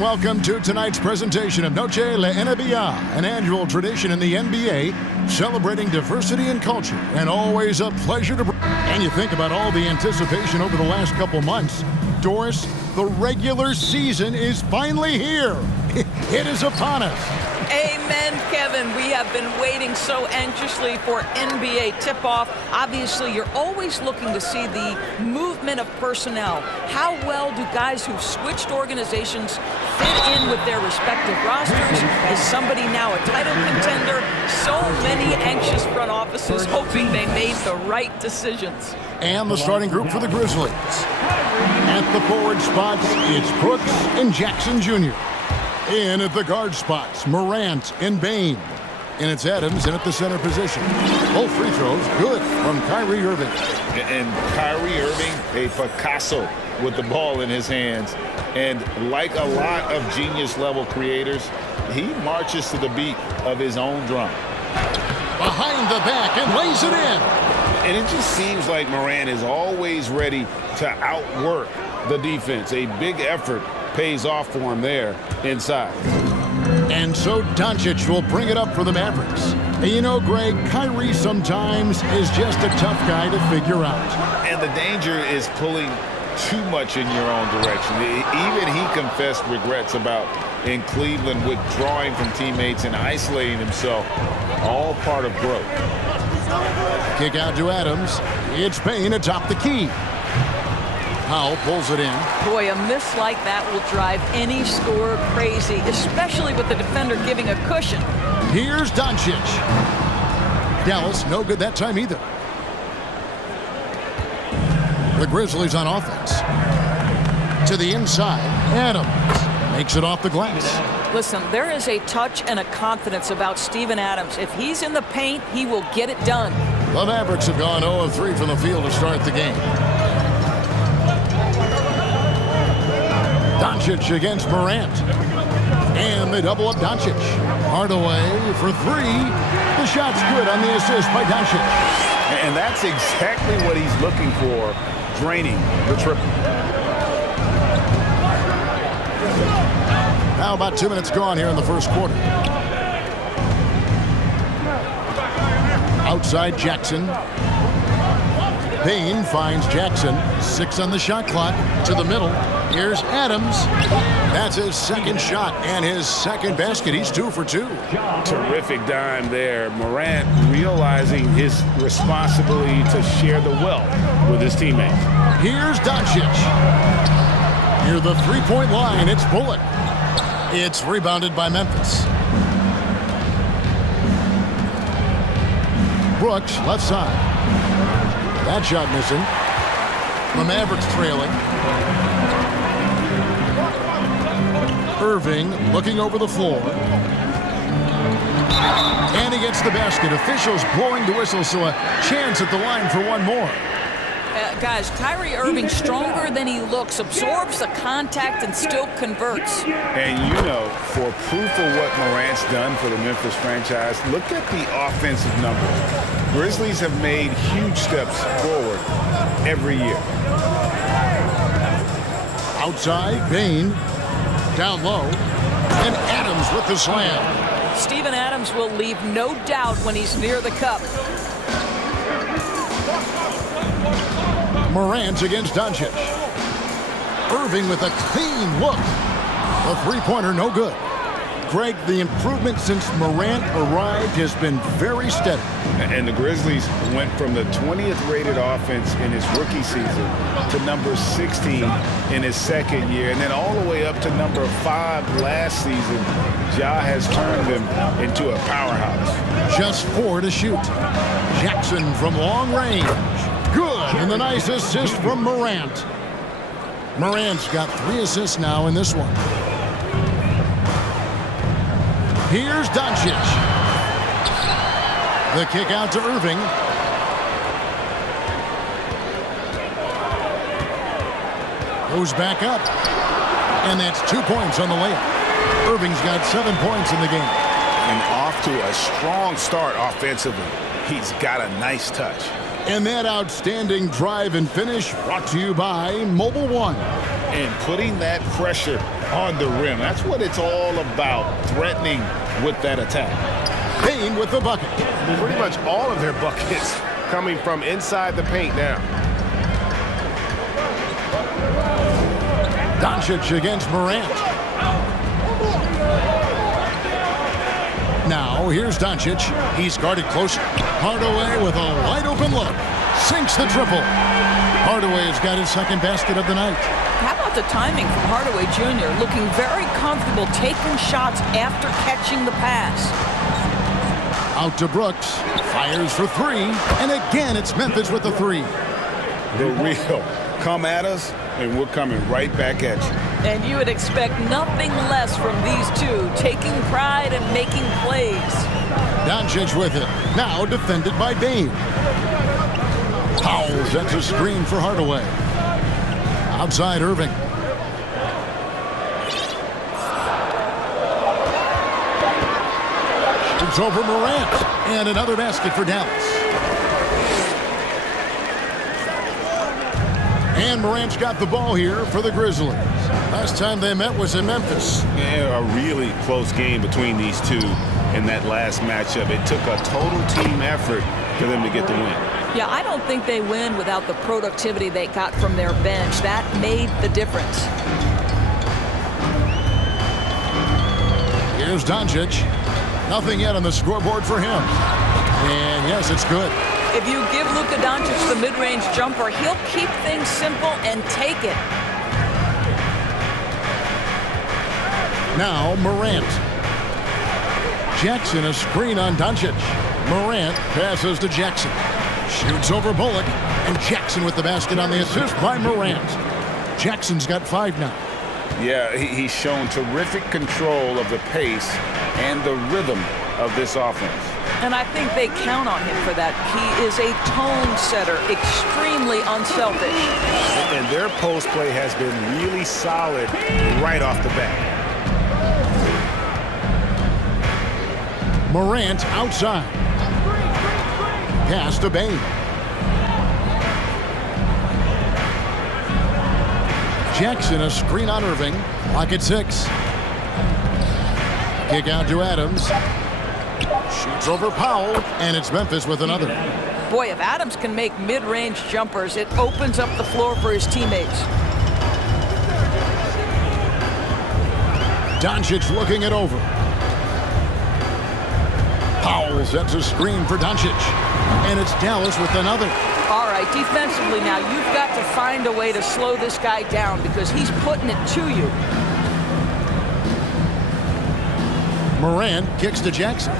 Welcome to tonight's presentation of Noche La NBA, an annual tradition in the NBA, celebrating diversity and culture, and always a pleasure to... And you think about all the anticipation over the last couple months. Doris, the regular season is finally here. It is upon us. Amen, Kevin. We have been waiting so anxiously for NBA tip-off. Obviously, you're always looking to see the movement of personnel. How well do guys who've switched organizations fit in with their respective rosters? Is somebody now a title contender? So many anxious front offices hoping they made the right decisions. And the starting group for the Grizzlies. At the forward spots, it's Brooks and Jackson Jr. In at the guard spots, Morant and Bane. And it's Adams in at the center position. Both free throws good from Kyrie Irving. And Kyrie Irving, a Picasso with the ball in his hands. And like a lot of genius-level creators, he marches to the beat of his own drum. Behind the back and lays it in. And it just seems like Morant is always ready to outwork the defense. A big effort pays off for him there inside. And so Doncic will bring it up for the Mavericks. And you know, Greg, Kyrie sometimes is just a tough guy to figure out. And the danger is pulling too much in your own direction. Even he confessed regrets about in Cleveland withdrawing from teammates and isolating himself. All part of growth. Kick out to Adams. It's Bane atop the key. Powell pulls it in. Boy, a miss like that will drive any scorer crazy, especially with the defender giving a cushion. Here's Doncic. Dallas, no good that time either. The Grizzlies on offense. To the inside, Adams makes it off the glass. Listen, there is a touch and a confidence about Steven Adams. If he's in the paint, he will get it done. The Mavericks have gone 0 of 3 from the field to start the game. Doncic against Morant. And they double up Doncic. Hardaway for three. The shot's good on the assist by Doncic. And that's exactly what he's looking for, draining the triple. Now about 2 minutes gone here in the first quarter. Outside Jackson. Bane finds Jackson. 6 on the shot clock. To the middle. Here's Adams. That's his second shot and his second basket. He's 2 for 2. Terrific dime there. Morant realizing his responsibility to share the wealth with his teammates. Here's Doncic. Near the three-point line, it's Bullock. It's rebounded by Memphis. Brooks, left side. That shot missing. The Mavericks trailing. Irving looking over the floor. And he gets the basket. Officials blowing the whistle, so a chance at the line for one more. Guys, Kyrie Irving, stronger than he looks, absorbs the contact and still converts. And you know, for proof of what Morant's done for the Memphis franchise, look at the offensive numbers. Grizzlies have made huge steps forward every year. Outside, Bane. Down low. And Adams with the slam. Steven Adams will leave no doubt when he's near the cup. Morant against Doncic. Irving with a clean look. The three-pointer no good. Greg, the improvement since Morant arrived has been very steady. And the Grizzlies went from the 20th rated offense in his rookie season to number 16 in his second year, and then all the way up to number 5 last season. Ja has turned them into a powerhouse. Just 4 to shoot. Jackson from long range. Good, and the nice assist from Morant. Morant's got 3 assists now in this one. Here's Doncic. The kick out to Irving. Goes back up. And that's 2 points on the layup. Irving's got 7 points in the game. And off to a strong start offensively. He's got a nice touch. And that outstanding drive and finish brought to you by Mobile One. And putting that pressure on the rim. That's what it's all about, threatening with that attack. Payne with the bucket. Pretty much all of their buckets coming from inside the paint now. Doncic against Morant. Now, here's Doncic. He's guarded closer. Hardaway with a wide-open look. Sinks the triple. Hardaway has got his second basket of the night. How about the timing from Hardaway Jr. looking very comfortable taking shots after catching the pass. Out to Brooks. Fires for three. And again, it's Memphis with the three. The real. Come at us, and we're coming right back at you. And you would expect nothing less from these two, taking pride and making plays. Doncic with it. Now defended by Bane. Powell sets a screen for Hardaway. Outside Irving. Shoots over Morant. And another basket for Dallas. And Morant's got the ball here for the Grizzlies. Last time they met was in Memphis. Yeah, a really close game between these two in that last matchup. It took a total team effort for them to get the win. Yeah, I don't think they win without the productivity they got from their bench. That made the difference. Here's Doncic. Nothing yet on the scoreboard for him. And yes, it's good. If you give Luka Doncic the mid-range jumper, he'll keep things simple and take it. Now Morant. Jackson a screen on Doncic. Morant passes to Jackson. Shoots over Bullock. And Jackson with the basket on the assist by Morant. Jackson's got 5 now. Yeah, he's shown terrific control of the pace and the rhythm of this offense. And I think they count on him for that. He is a tone setter, extremely unselfish. And their post play has been really solid right off the bat. Morant outside. Pass to Bane. Jackson a screen on Irving. Clock at 6. Kick out to Adams. Shoots over Powell, and it's Memphis with another. Boy, if Adams can make mid-range jumpers, it opens up the floor for his teammates. Doncic looking it over. Powell sets a screen for Doncic, and it's Dallas with another. All right, defensively now, you've got to find a way to slow this guy down because he's putting it to you. Morant kicks to Jackson.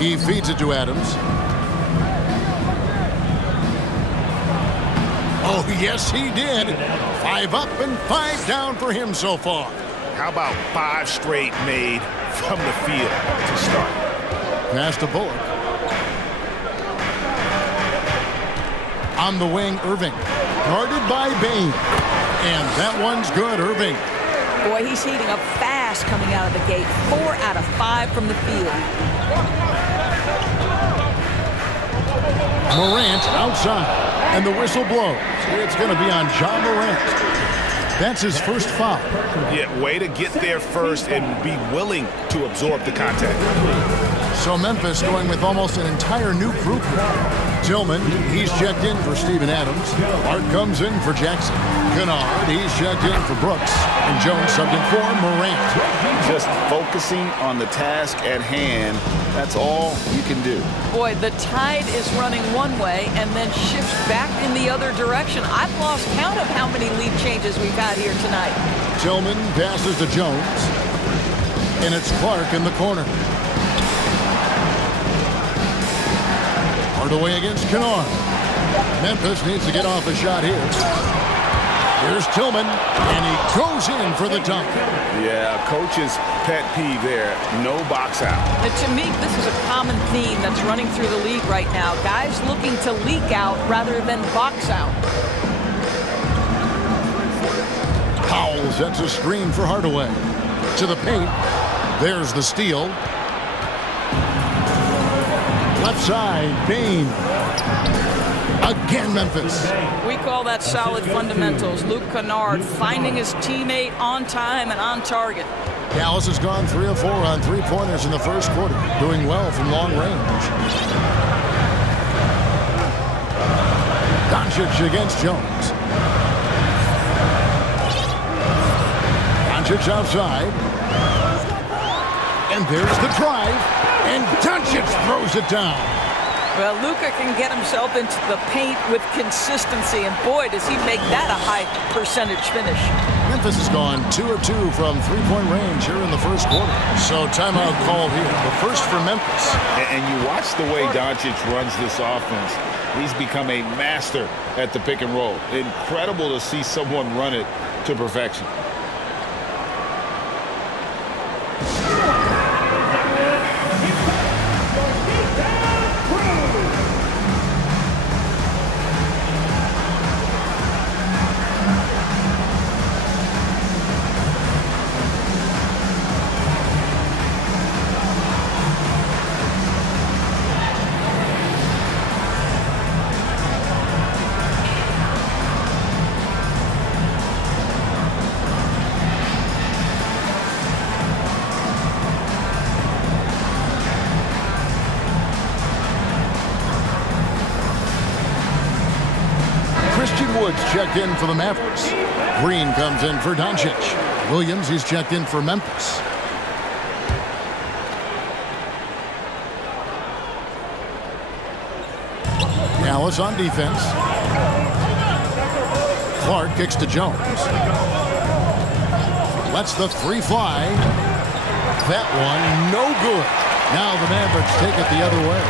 He feeds it to Adams. Oh, yes, he did. 5 up and 5 down for him so far. How about 5 straight made from the field to start? Pass to Bullock. On the wing, Irving. Guarded by Bane. And that one's good, Irving. Boy, he's heating up fast coming out of the gate. 4 out of 5 from the field. Morant outside. And the whistle blows. It's going to be on John Morant. That's his first foul. Yeah, way to get there first and be willing to absorb the contact. So Memphis going with almost an entire new group here. Tillman, he's checked in for Steven Adams. Hart comes in for Jackson. Kennard, he's checked in for Brooks. And Jones subbed in for Morant. Just focusing on the task at hand, that's all you can do. Boy, the tide is running one way and then shifts back in the other direction. I've lost count of how many lead changes we've had here tonight. Tillman passes to Jones. And it's Clark in the corner. Hardaway against Kennard. Memphis needs to get off a shot here. Here's Tillman, and he goes in for the dunk. Yeah, coach's pet peeve there, no box out. And to me, this is a common theme that's running through the league right now. Guys looking to leak out rather than box out. Powell sets a screen for Hardaway. To the paint. There's the steal. Left side, Bane. Again, Memphis. We call that solid fundamentals. Luke Kennard finding his teammate on time and on target. Dallas has gone 3 of 4 on three-pointers in the first quarter, doing well from long range. Doncic against Jones. Doncic outside. And there's the drive. And Doncic throws it down. Well, Luka can get himself into the paint with consistency, and boy, does he make that a high percentage finish. Memphis has gone 2 of 2 from three-point range here in the first quarter. So timeout called here. The first for Memphis. And you watch the way Doncic runs this offense. He's become a master at the pick and roll. Incredible to see someone run it to perfection. Checked in for the Mavericks. Green comes in for Doncic. Williams, he's checked in for Memphis. Dallas on defense. Clark kicks to Jones. Lets the three fly. That one, no good. Now the Mavericks take it the other way.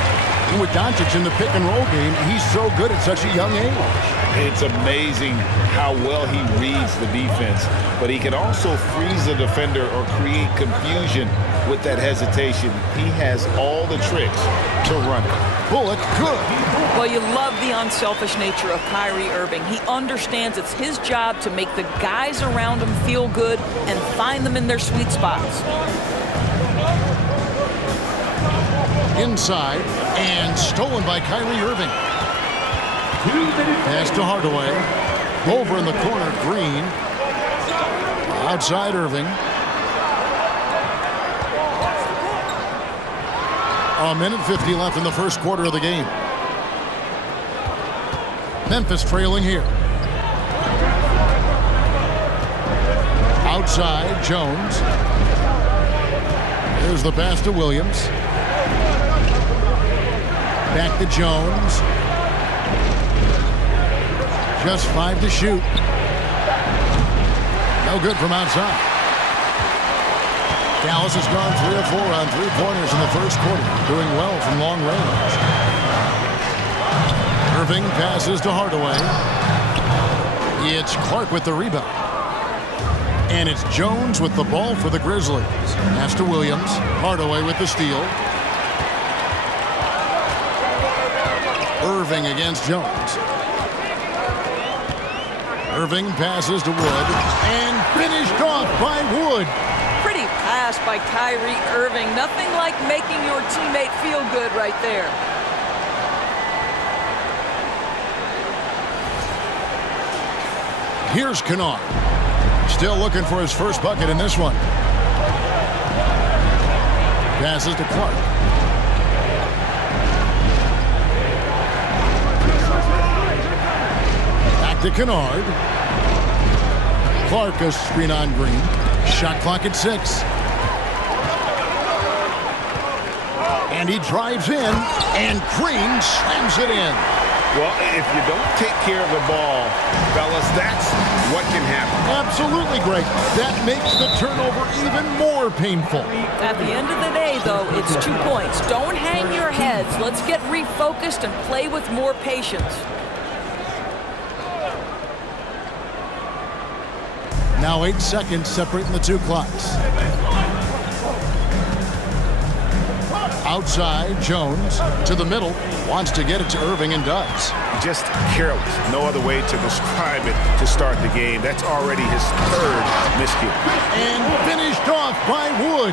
And with Doncic in the pick and roll game, he's so good at such a young age. It's amazing how well he reads the defense, but he can also freeze the defender or create confusion with that hesitation. He has all the tricks to run it. Bullock, good. Well, you love the unselfish nature of Kyrie Irving. He understands it's his job to make the guys around him feel good and find them in their sweet spots. Inside, and stolen by Kyrie Irving. Pass to Hardaway. Over in the corner, Green. Outside Irving. A minute 50 left in the first quarter of the game. Memphis trailing here. Outside, Jones. There's the pass to Williams. Back to Jones. Just 5 to shoot. No good from outside. Dallas has gone 3 of 4 on three-pointers in the first quarter, doing well from long range. Irving passes to Hardaway. It's Clark with the rebound. And it's Jones with the ball for the Grizzlies. Pass to Williams. Hardaway with the steal. Irving against Jones. Irving passes to Wood and finished off by Wood. Pretty pass by Kyrie Irving. Nothing like making your teammate feel good right there. Here's Kennard. Still looking for his first bucket in this one. Passes to Clark. To Kennard. Clark a screen on Green. Shot clock at 6. And he drives in, and Green slams it in. Well, if you don't take care of the ball, fellas, that's what can happen. Absolutely, Greg. That makes the turnover even more painful. At the end of the day, though, it's 2 points. Don't hang your heads. Let's get refocused and play with more patience. Now 8 seconds separating the two clocks. Outside, Jones to the middle. Wants to get it to Irving and does. Just careless. No other way to describe it to start the game. That's already his third miscue. And finished off by Wood.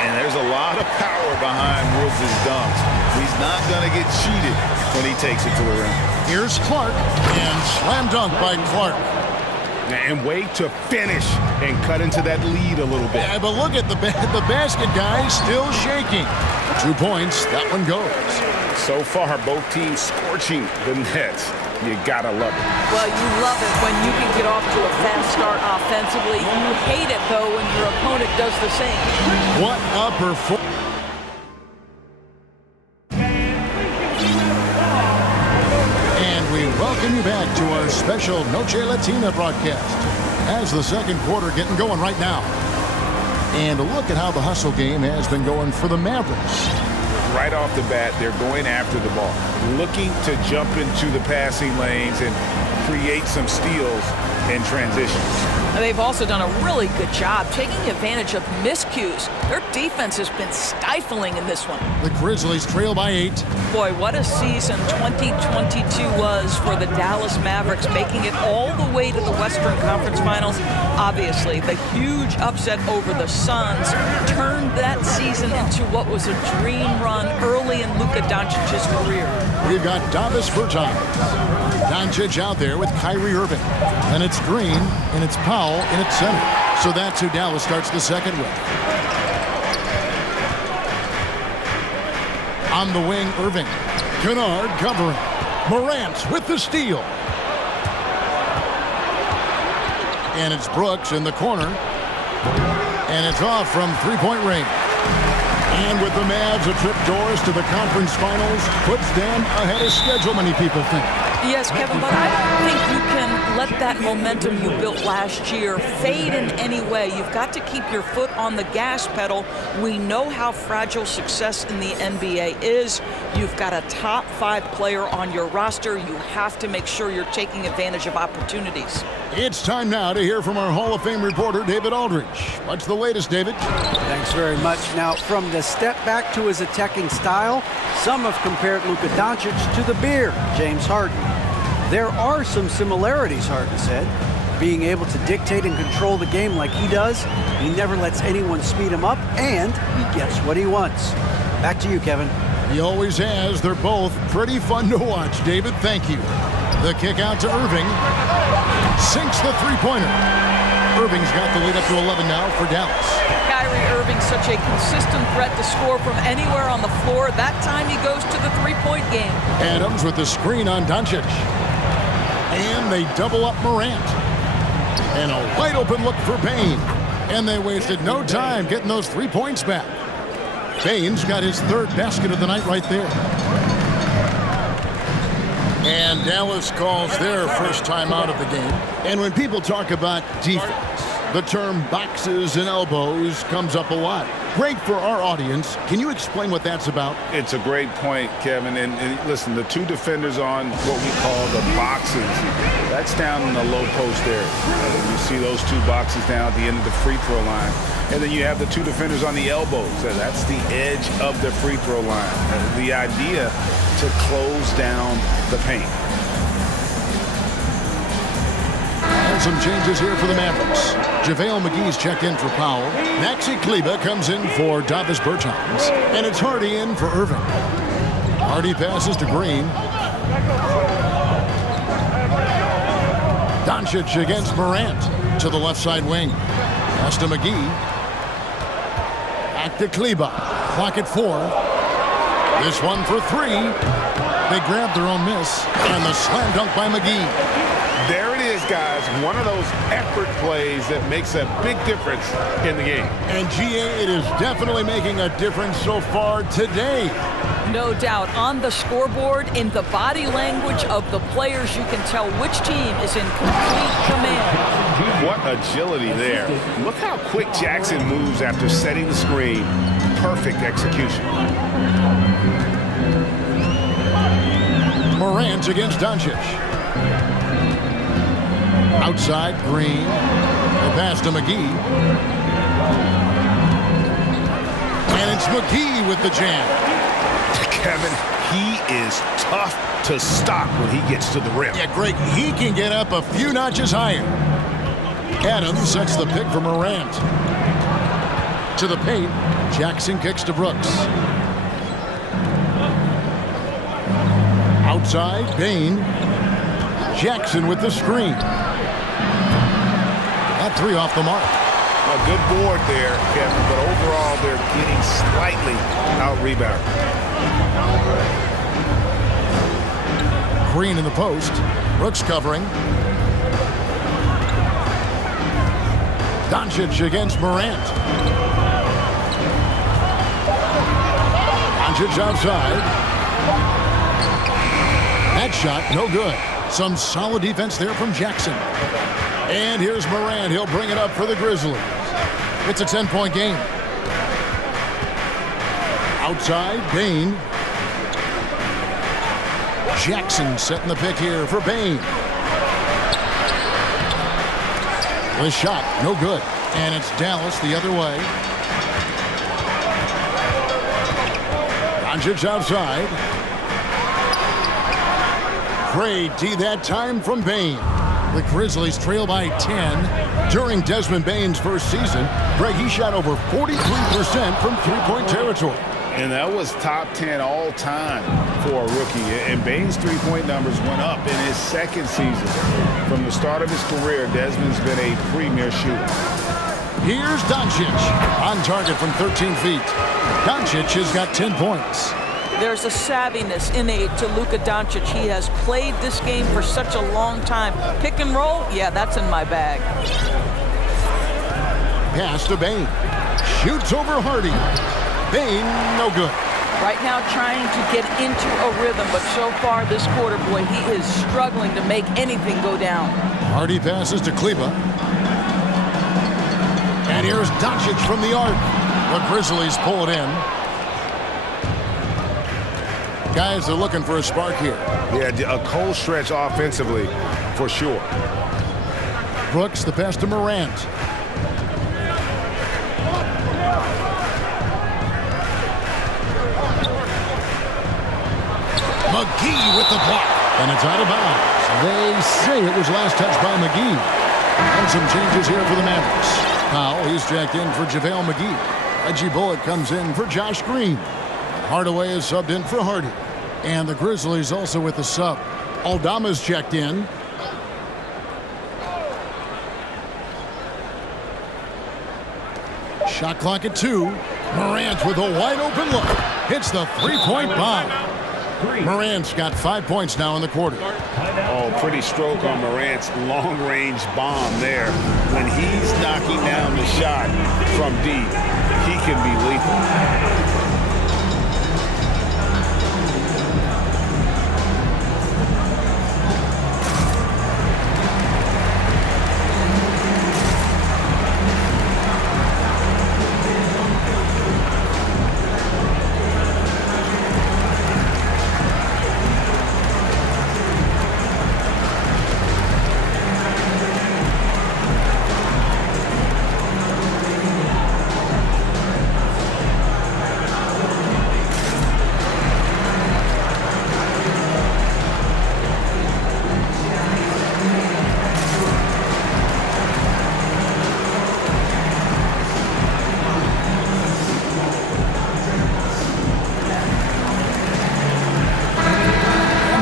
And there's a lot of power behind Woods' dunks. He's not going to get cheated when he takes it to the rim. Here's Clark, and slam dunk by Clark. And wait to finish and cut into that lead a little bit. Yeah, but look at the basket, guys, still shaking. 2 points, that one goes. So far, both teams scorching the nets. You gotta love it. Well, you love it when you can get off to a fast start offensively. You hate it, though, when your opponent does the same. What a performance. Welcome you back to our special Noche Latina broadcast as the second quarter getting going right now. And a look at how the hustle game has been going for the Mavericks. Right off the bat, they're going after the ball, looking to jump into the passing lanes and create some steals and transitions. They've also done a really good job taking advantage of miscues. Their defense has been stifling in this one. The Grizzlies trail by 8. Boy, what a season 2022 was for the Dallas Mavericks, making it all the way to the Western Conference Finals. Obviously, the huge upset over the Suns turned that season into what was a dream run early in Luka Doncic's career. We've got Davis Bertans. Doncic out there with Kyrie Irving. And it's Green, and it's Powell in its center. So that's who Dallas starts the second with. On the wing, Irving. Kennard covering. Morant with the steal. And it's Brooks in the corner. And it's off from three-point range. And with the Mavs, a trip doors to the conference finals puts them ahead of schedule, many people think. Yes, Kevin, but I don't think you can let that momentum you built last year fade in any way. You've got to keep your foot on the gas pedal. We know how fragile success in the NBA is. You've got a top 5 player on your roster. You have to make sure you're taking advantage of opportunities. It's time now to hear from our Hall of Fame reporter, David Aldridge. What's the latest, David? Thanks very much. Now, from the step back to his attacking style, some have compared Luka Doncic to the bear, James Harden. There are some similarities, Harden said. Being able to dictate and control the game like he does, he never lets anyone speed him up, and he gets what he wants. Back to you, Kevin. He always has. They're both pretty fun to watch, David. Thank you. The kick out to Irving. Sinks the three-pointer. Irving's got the lead up to 11 now for Dallas. Kyrie Irving, such a consistent threat to score from anywhere on the floor. That time he goes to the three-point game. Adams with the screen on Doncic. And they double up Morant. And a wide open look for Payne. And they wasted no time getting those 3 points back. Payne's got his third basket of the night right there. And Dallas calls their first time out of the game. And when people talk about defense, the term boxes and elbows comes up a lot. Great for our audience. Can you explain what that's about? It's a great point, Kevin. And listen, the two defenders on what we call the boxes, that's down in the low post area. You see those two boxes down at the end of the free throw line. And then you have the two defenders on the elbows. That's the edge of the free throw line. The idea to close down the paint. And some changes here for the Mavericks. JaVale McGee's checked in for Powell. Maxi Kleber comes in for Davis Bertans. And it's Hardy in for Irving. Hardy passes to Green. Doncic against Morant to the left side wing. Pass to McGee. Back to Kleber. Clock at 4. This one for 3. They grab their own miss. And the slam dunk by McGee. There it is, guys. One of those effort plays that makes a big difference in the game. And GA, it is definitely making a difference so far today. No doubt. On the scoreboard, in the body language of the players, you can tell which team is in complete command. What agility there. Look how quick Jackson moves after setting the screen. Perfect execution. Morant against Doncic. Outside, Green. The pass to McGee. And it's McGee with the jam. Kevin, he is tough to stop when he gets to the rim. Yeah, Greg, he can get up a few notches higher. Adams sets the pick for Morant. To the paint, Jackson kicks to Brooks. outside, Bain. Jackson with the screen. That three off the mark. A good board there, Kevin, but overall they're getting slightly out-rebounded. Green in the post. Brooks covering. Doncic against Morant. Doncic outside. That shot, no good. Some solid defense there from Jackson. And here's Morant. He'll bring it up for the Grizzlies. It's a 10-point game. Outside, Bain. Jackson setting the pick here for Bain. The shot, no good. And it's Dallas the other way. Doncic outside. Great D that time from Bain. The Grizzlies trail by 10. During Desmond Bain's first season, Greg, he shot over 43% from three-point territory. And that was top 10 all time for a rookie. And Bain's three-point numbers went up in his second season. From the start of his career, Desmond's been a premier shooter. Here's Doncic on target from 13 feet. Doncic has got 10 points. There's a savviness innate to Luka Doncic. He has played this game for such a long time. Pick and roll, yeah, that's in my bag. Pass to Bain. Shoots over Hardy. Bain, no good. Right now trying to get into a rhythm, but so far this quarter, boy, he is struggling to make anything go down. Hardy passes to Kleba. And here's Doncic from the arc. The Grizzlies pull it in. Guys are looking for a spark here. Yeah, a cold stretch offensively, for sure. Brooks, the pass to Morant. McGee with the block. And it's out of bounds. They say it was last touched by McGee. And some changes here for the Mavericks. Powell, he's jacked in for JaVale McGee. Reggie Bullock comes in for Josh Green. Hardaway is subbed in for Hardy. And the Grizzlies also with the sub. Aldama's checked in. Shot clock at 2. Morant with a wide open look. Hits the three-point bomb. Morant's got 5 points now in the quarter. Oh, pretty stroke on Morant's long-range bomb there. When he's knocking down the shot from deep, he can be lethal.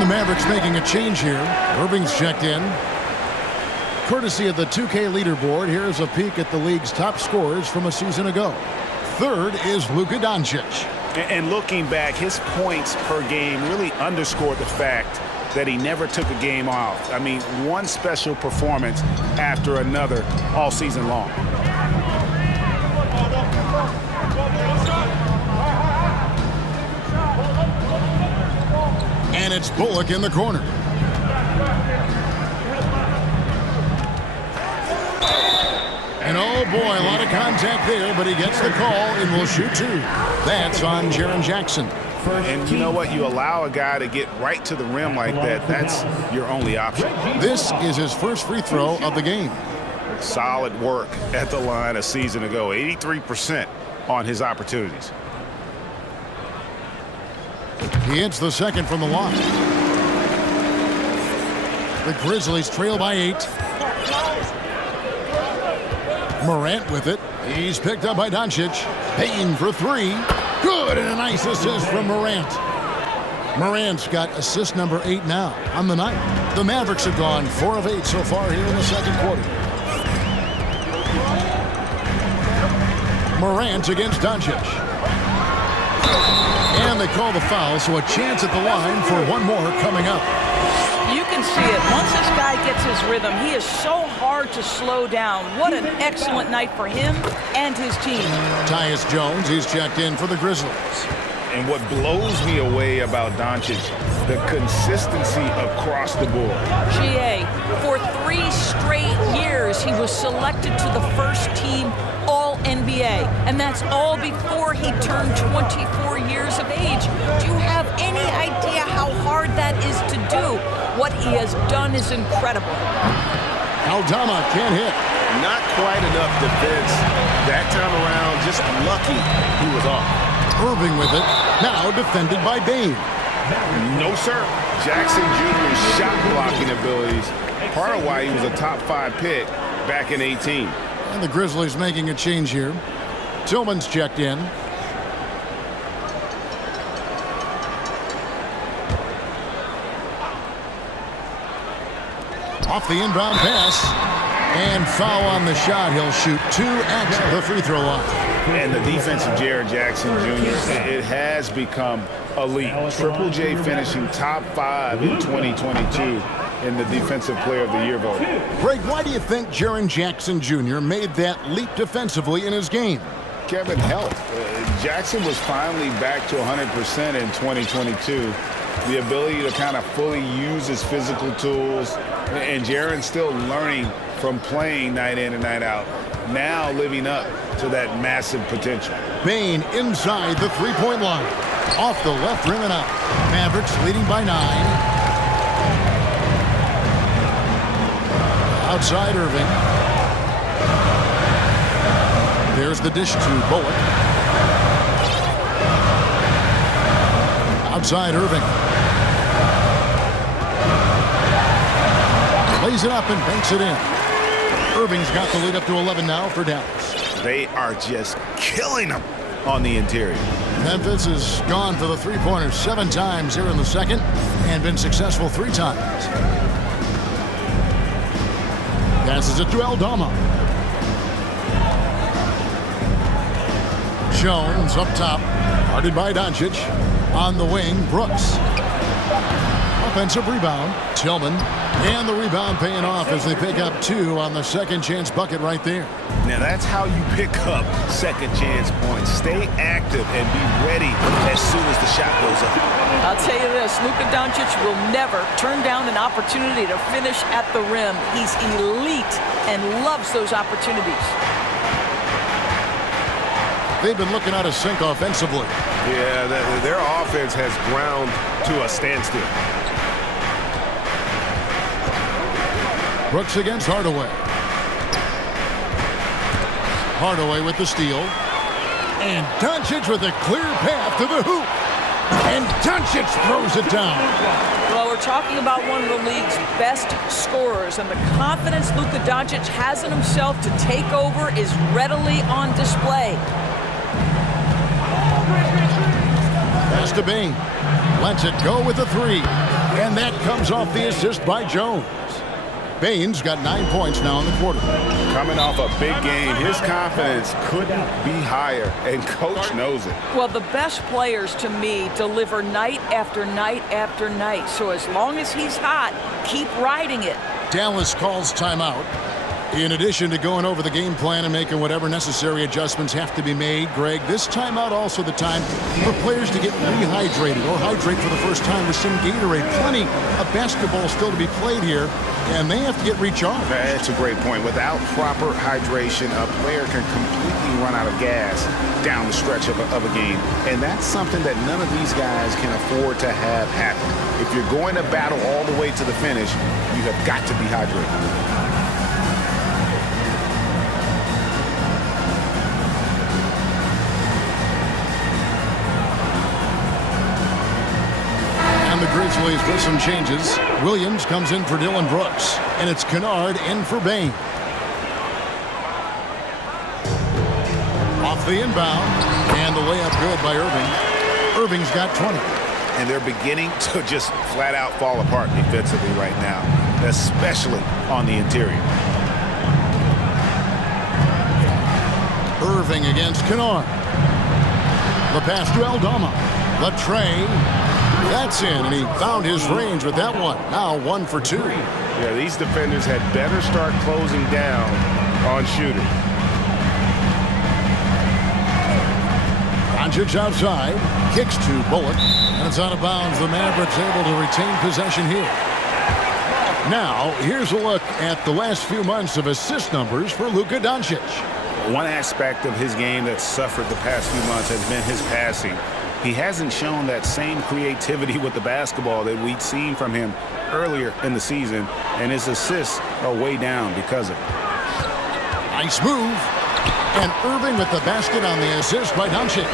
Mavericks making a change here. Irving's checked in. Courtesy of the 2K leaderboard, here's a peek at the league's top scorers from a season ago. Third is Luka Doncic. And looking back, his points per game really underscored the fact that he never took a game off. I mean, one special performance after another all season long. And it's Bullock in the corner. And oh boy, a lot of contact there, but he gets the call and will shoot 2. That's on Jaren Jackson. And you know what? You allow a guy to get right to the rim like that. That's your only option. This is his first free throw of the game. Solid work at the line a season ago. 83% on his opportunities. He hits the second from the line. The Grizzlies trail by 8. Morant with it. He's picked up by Doncic. Payne for 3. Good, and a nice assist from Morant. Morant's got assist number 8 now on the night. The Mavericks have gone 4 of 8 so far here in the second quarter. Morant against Doncic. And they call the foul, so a chance at the line for one more coming up. You can see it. Once this guy gets his rhythm, he is so hard to slow down. What an excellent night for him and his team. Tyus Jones, he's checked in for the Grizzles. And what blows me away about Doncic, the consistency across the board. GA, for 3 straight years, he was selected to the first team All-NBA, and that's all before he turned 24 years of age. Do you have any idea how hard that is to do? What he has done is incredible. Aldama can't hit. Not quite enough defense that time around. Just lucky he was off. Irving with it. Now defended by Bane. No, sir. Jackson Jr.'s shot blocking abilities, part of why he was a top 5 pick back in 18. And the Grizzlies making a change here. Tillman's checked in. Off the inbound pass. And foul on the shot. He'll shoot 2 at the free throw line. And the defense of Jaren Jackson Jr., it has become elite. Triple J finishing top 5 in 2022 in the Defensive Player of the Year vote. Greg, why do you think Jaren Jackson Jr. made that leap defensively in his game? Kevin, health. Jackson was finally back to 100% in 2022. The ability to kind of fully use his physical tools. And Jaren's still learning from playing night in and night out. Now living up to that massive potential. Bane inside the three-point line. Off the left rim and out. Mavericks leading by 9. Outside Irving. There's the dish to Bullock. Outside Irving. Lays it up and banks it in. Irving's got the lead up to 11 now for Dallas. They are just killing them on the interior. Memphis has gone for the three-pointer 7 times here in the second and been successful 3 times. Passes it to Aldama. Jones up top, guarded by Doncic. On the wing, Brooks. Offensive rebound, Tillman. And the rebound paying off as they pick up 2 on the second chance bucket right there. Now that's how you pick up second chance points. Stay active and be ready as soon as the shot goes up. I'll tell you this, Luka Doncic will never turn down an opportunity to finish at the rim. He's elite and loves those opportunities. They've been looking out of sync offensively. Yeah, their offense has ground to a standstill. Brooks against Hardaway. Hardaway with the steal. And Doncic with a clear path to the hoop. And Doncic throws it down. Well, we're talking about one of the league's best scorers, and the confidence Luka Doncic has in himself to take over is readily on display. Pass to Bane. Lets it go with a 3. And that comes off the assist by Jones. Bane's got 9 points now in the quarter. Coming off a big game, his confidence couldn't be higher, and Coach knows it. Well, the best players, to me, deliver night after night after night. So as long as he's hot, keep riding it. Dallas calls timeout. In addition to going over the game plan and making whatever necessary adjustments have to be made, Greg, this timeout also the time for players to get rehydrated or hydrate for the first time with some Gatorade. Plenty of basketball still to be played here, and they have to get recharged. That's a great point. Without proper hydration, a player can completely run out of gas down the stretch of a game. And that's something that none of these guys can afford to have happen. If you're going to battle all the way to the finish, you have got to be hydrated. The Grizzlies with some changes. Williams comes in for Dylan Brooks, and it's Kennard in for Bane. Off the inbound, and the layup good by Irving. Irving's got 20. and they're beginning to just flat out fall apart defensively right now, especially on the interior. Irving against Kennard. The pass to Aldama. The tray. That's in, and he found his range with that one. Now 1 for 2. Yeah, these defenders had better start closing down on shooting. Doncic outside. Kicks to Bullock. And it's out of bounds. The Mavericks able to retain possession here. Now, here's a look at the last few months of assist numbers for Luka Doncic. One aspect of his game that's suffered the past few months has been his passing. He hasn't shown that same creativity with the basketball that we'd seen from him earlier in the season, and his assists are way down because of it. Nice move. And Irving with the basket on the assist by Doncic.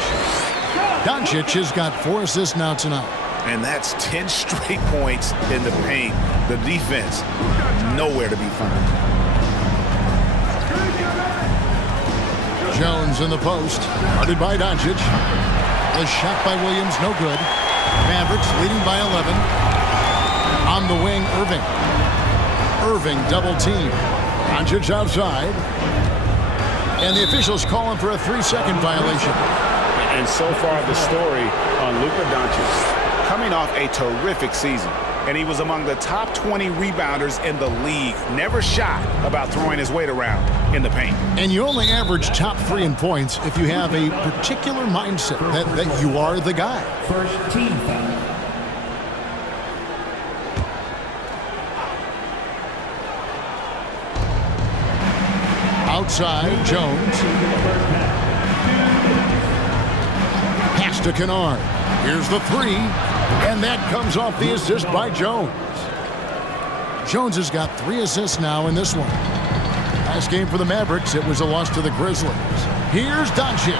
Doncic has got 4 assists now tonight. And that's 10 straight points in the paint. The defense, nowhere to be found. Jones in the post. Guarded by Doncic. The shot by Williams, no good. Mavericks leading by 11. On the wing, Irving. Irving double team. Doncic outside. And the officials calling for a 3-second violation. And so far the story on Luka Doncic, coming off a terrific season. And he was among the top 20 rebounders in the league. Never shy about throwing his weight around in the paint. And you only average top 3 in points if you have a particular mindset that you are the guy. First team foul. Outside, Jones. Pass to Kennard. Here's the 3. And that comes off the assist by Jones. Jones has got 3 assists now in this one. Last game for the Mavericks, it was a loss to the Grizzlies. Here's Doncic.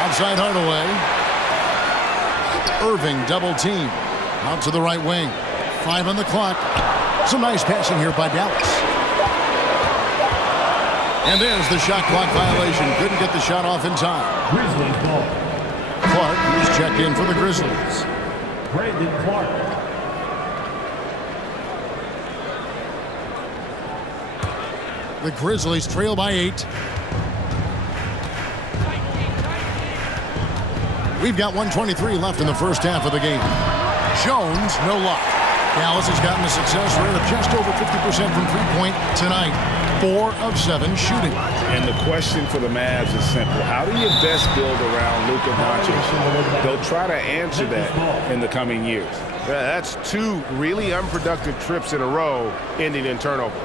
Outside Hardaway. Irving double team. Out to the right wing. 5 on the clock. Some nice passing here by Dallas. And there's the shot clock violation. Couldn't get the shot off in time. Grizzlies ball. Clark is checked in for the Grizzlies. Brandon Clark. The Grizzlies trail by 8. We've got 1:23 left in the first half of the game. Jones, no luck. Dallas has gotten a success rate of just over 50% from three-point tonight. 4 of 7 shooting. And the question for the Mavs is simple. How do you best build around Luka Doncic? They'll try to answer that in the coming years. That's 2 really unproductive trips in a row ending in turnover.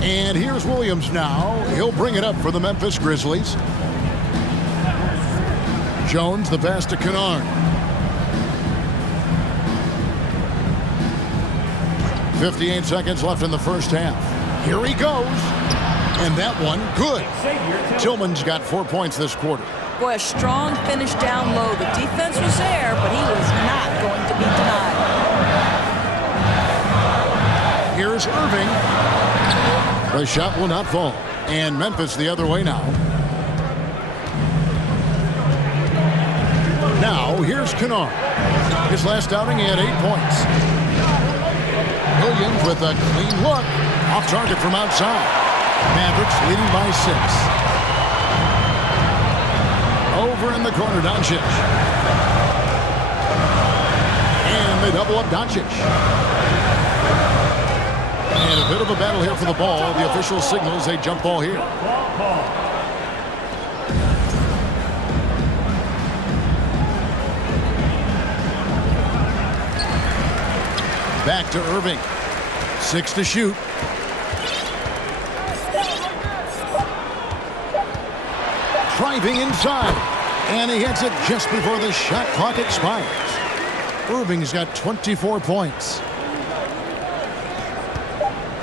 And here's Williams now. He'll bring it up for the Memphis Grizzlies. Jones, the pass to Kennard. 58 seconds left in the first half. Here he goes. And that one, good. Tillman's got 4 points this quarter. Boy, a strong finish down low. The defense was there, but he was not going to be denied. Here's Irving. The shot will not fall. And Memphis the other way now. Now, here's Kennard. His last outing, he had 8 points. Williams with a clean look. Off target from outside. Mavericks leading by 6. Over in the corner, Doncic. And they double up Doncic. And a bit of a battle here for the ball. The official signals a jump ball here. Back to Irving. 6 to shoot. Driving inside. And he hits it just before the shot clock expires. Irving's got 24 points.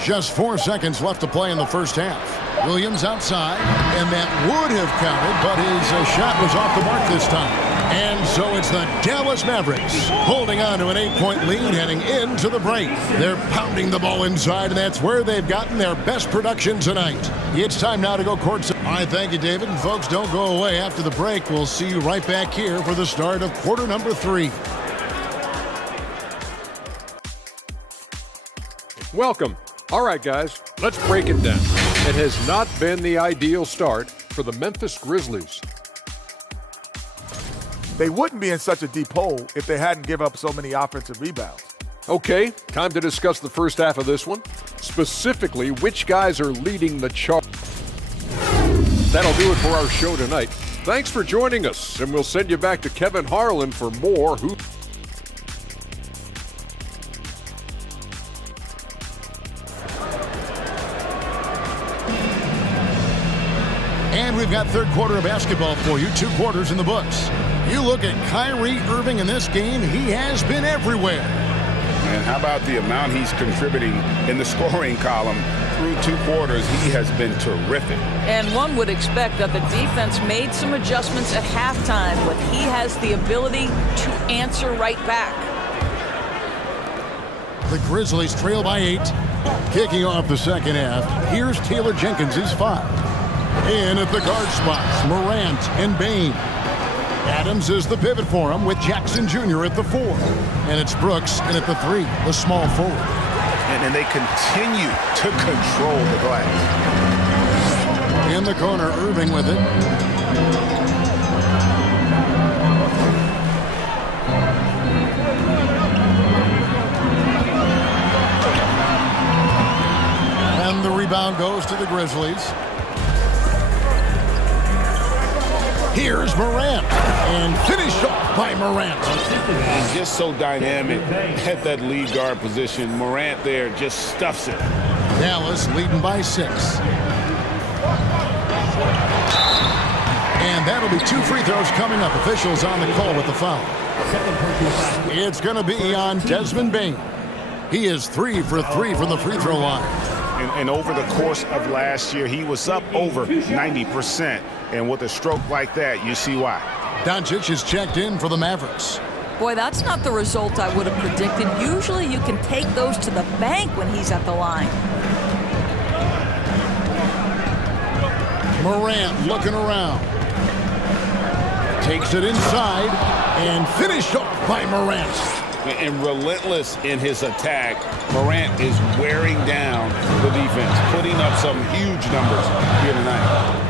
Just 4 seconds left to play in the first half. Williams outside, and that would have counted, but his shot was off the mark this time. And So it's the Dallas Mavericks holding on to an 8-point lead heading into the break. They're pounding the ball inside, and that's where they've gotten their best production tonight. It's time now to go courtside. All right, thank you, David. And folks, don't go away after the break. We'll see you right back here for the start of quarter number 3. Welcome. All right, guys, let's break it down. It has not been the ideal start for the Memphis Grizzlies. They wouldn't be in such a deep hole if they hadn't given up so many offensive rebounds. Okay, time to discuss the first half of this one. Specifically, which guys are leading the charge. That'll do it for our show tonight. Thanks for joining us, and we'll send you back to Kevin Harlan for more hoop. And we've got third quarter of basketball for you, 2 quarters in the books. You look at Kyrie Irving in this game, he has been everywhere. And how about the amount he's contributing in the scoring column? Through 2 quarters, he has been terrific. And one would expect that the defense made some adjustments at halftime, but he has the ability to answer right back. The Grizzlies trail by 8. Kicking off the second half, here's Taylor Jenkins, his 5. In at the guard spots, Morant and Bane. Adams is the pivot for him with Jackson Jr. at the 4. And it's Brooks in at the 3, the small forward. And they continue to control the glass. In the corner, Irving with it. And the rebound goes to the Grizzlies. Here's Morant, and finished off by Morant. He's just so dynamic at that lead guard position. Morant there just stuffs it. Dallas leading by 6. And that'll be 2 free throws coming up. Officials on the call with the foul. It's going to be on Desmond Bane. He is 3 for 3 from the free throw line. And over the course of last year, he was up over 90%. And with a stroke like that, you see why. Doncic is checked in for the Mavericks. Boy, that's not the result I would have predicted. Usually you can take those to the bank when he's at the line. Morant looking around. Takes it inside and finished off by Morant. And relentless in his attack, Morant is wearing down the defense, putting up some huge numbers here tonight.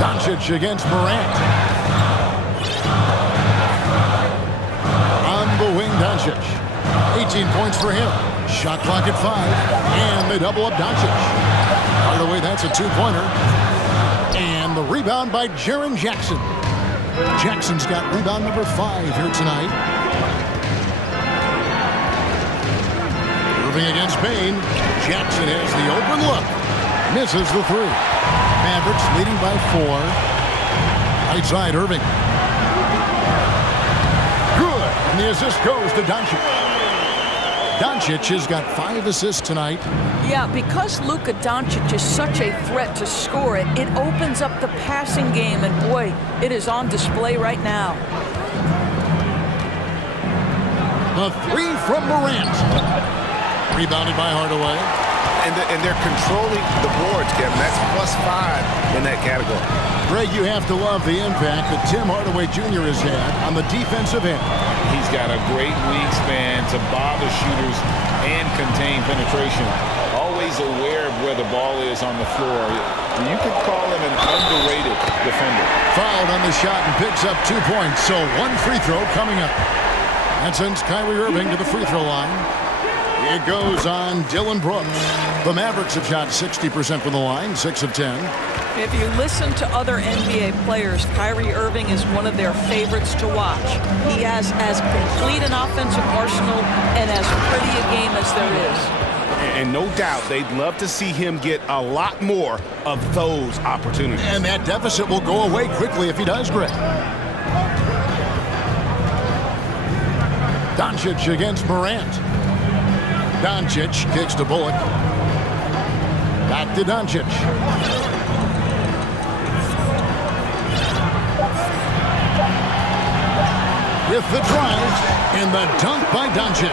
Doncic against Morant. On the wing, Doncic. 18 points for him. Shot clock at 5. And they double up Doncic. Hardaway, that's a 2-pointer. And the rebound by Jaren Jackson. Jackson's got rebound number 5 here tonight. Irving against Bane. Jackson has the open look. Misses the 3. Mavericks leading by 4. Right side, Irving. Good. And the assist goes to Doncic. Doncic has got 5 assists tonight. Yeah, because Luka Doncic is such a threat to score it, it opens up the passing game, and boy, it is on display right now. The 3 from Morant. Rebounded by Hardaway. And they're controlling the boards, Kevin. That's +5 in that category. Greg, you have to love the impact that Tim Hardaway Jr. has had on the defensive end. He's got a great wingspan to bother shooters and contain penetration. Always aware of where the ball is on the floor. You could call him an underrated defender. Fouled on the shot and picks up 2 points. So 1 free throw coming up. That sends Kyrie Irving to the free throw line. It goes on Dylan Brooks. The Mavericks have shot 60% from the line, 6 of 10. If you listen to other NBA players, Kyrie Irving is one of their favorites to watch. He has as complete an offensive arsenal and as pretty a game as there is. And no doubt they'd love to see him get a lot more of those opportunities. And that deficit will go away quickly if he does, Greg. Doncic against Morant. Doncic kicks to Bullock. Back to Doncic. with the drive and the dunk by Doncic.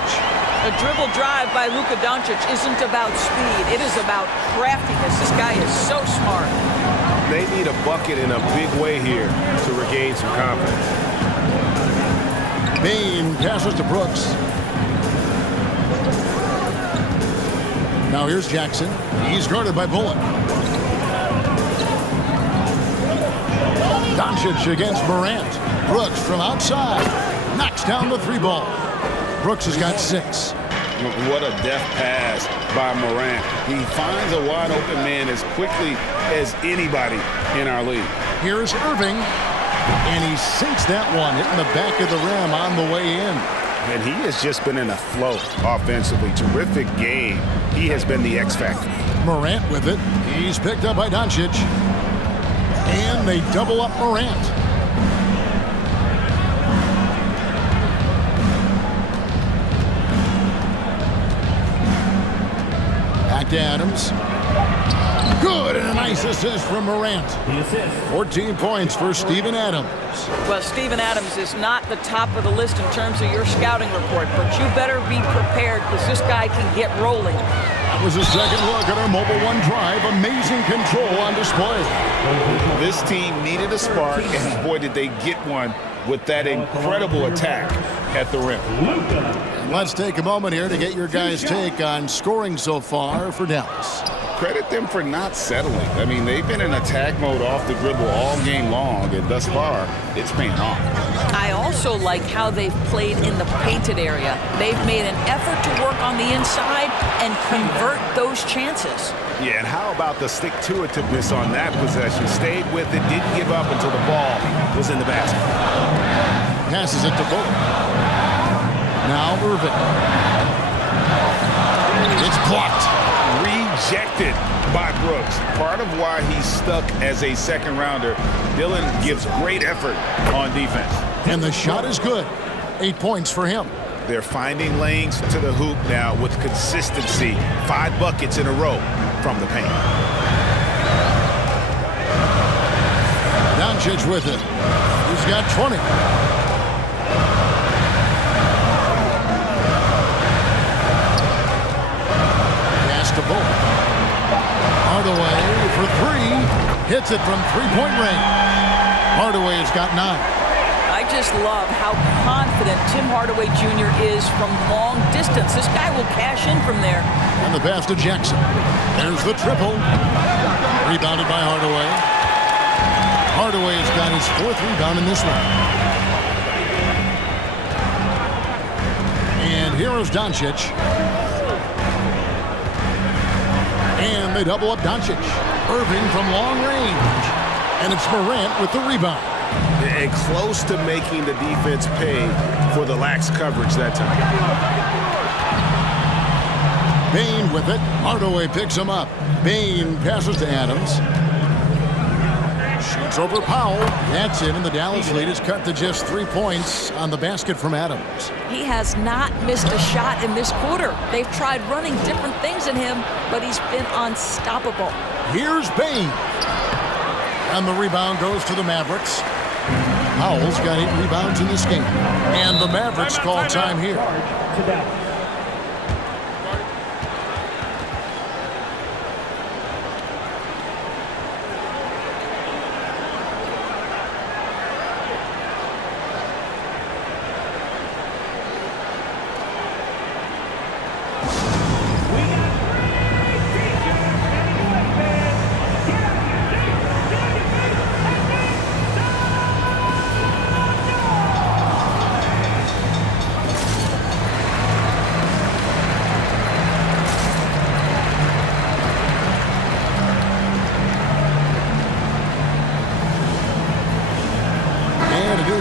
A dribble drive by Luka Doncic isn't about speed. It is about craftiness. This guy is so smart. They need a bucket in a big way here to regain some confidence. Bane passes to Brooks. Now here's Jackson. He's guarded by Bullock. Doncic against Morant. Brooks from outside. Knocks down the three ball. Brooks has got 6. What a deft pass by Morant. He finds a wide open man as quickly as anybody in our league. Here's Irving. And he sinks that one, hitting the back of the rim on the way in. And he has just been in a flow offensively. Terrific game. He has been the X factor. Morant with it. He's picked up by Doncic. And they double up Morant. Back to Adams. Good, and a nice assist from Morant. 14 points for Steven Adams. Well, Steven Adams is not the top of the list in terms of your scouting report, but you better be prepared because this guy can get rolling. That was a second look at our Mobile One drive. Amazing control on display. This team needed a spark, and boy, did they get one with that incredible attack at the rim. And let's take a moment here to get your guys' take on scoring so far for Dallas. Credit them for not settling. I mean, they've been in attack mode off the dribble all game long, and thus far, it's paying off. I also like how they've played in the painted area. They've made an effort to work on the inside and convert those chances. Yeah, and how about the stick-to-itiveness on that possession? Stayed with it, didn't give up until the ball was in the basket. Passes it to Bullock. Now Irving. It's blocked. Rejected by Brooks. Part of why he's stuck as a second rounder. Dillon gives great effort on defense. And the shot is good. 8 points for him. They're finding lanes to the hoop now with consistency. 5 buckets in a row from the paint. Doncic with it. He's got 20. Pass to Bullock. Hardaway for 3. Hits it from three-point range. Hardaway's got 9. I just love how confident Tim Hardaway Jr. is from long distance. This guy will cash in from there. And the pass to Jackson. There's the triple. Rebounded by Hardaway. Hardaway's got his 4th rebound in this one. And here is Doncic. And they double up Doncic. Irving from long range. And it's Morant with the rebound. And close to making the defense pay for the lax coverage that time. Bane with it. Hardaway picks him up. Bane passes to Adams. Shoots over Powell. That's in, and the Dallas lead is cut to just 3 points on the basket from Adams. He has not missed a shot in this quarter. They've tried running different things in him, but he's been unstoppable. Here's Bane. And the rebound goes to the Mavericks. Powell's got 8 rebounds in this game. And the Mavericks call time here.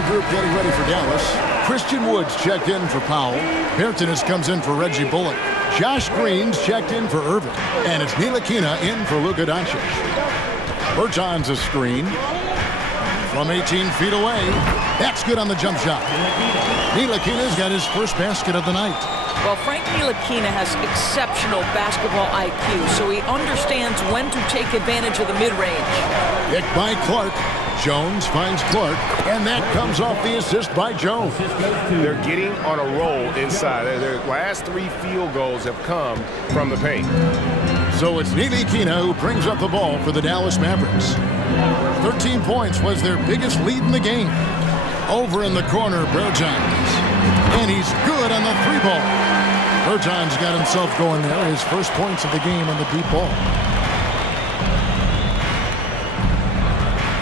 Group getting ready for Dallas. Christian Woods checked in for Powell. Bertanis comes in for Reggie Bullock. Josh Green's checked in for Irving. And it's Ntilikina in for Luka Doncic. Bertans a screen from 18 feet away. That's good on the jump shot. Ntilikina's got his first basket of the night. Well, Frank Ntilikina has exceptional basketball IQ, so he understands when to take advantage of the mid-range. Picked by Clark. Jones finds Clark, and that comes off the assist by Jones. They're getting on a roll inside. Their last 3 field goals have come from the paint. So it's Nilikina who brings up the ball for the Dallas Mavericks. 13 points was their biggest lead in the game. Over in the corner, Bertans. And he's good on the 3-ball. Bertans got himself going there. His first points of the game on the deep ball.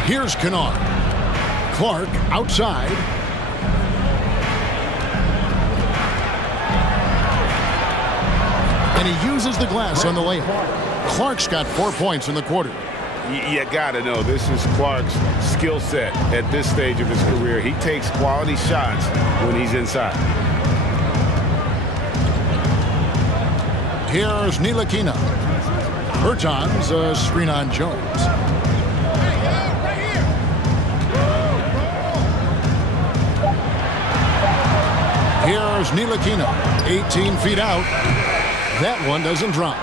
Here's Kennard. Clark outside. And he uses the glass on the layup. Clark's got 4 points in the quarter. You got to know this is Clark's skill set at this stage of his career. He takes quality shots when he's inside. Here's Nilikina. Bertans, a screen on Jones. Here's Nilikina, 18 feet out. That one doesn't drop.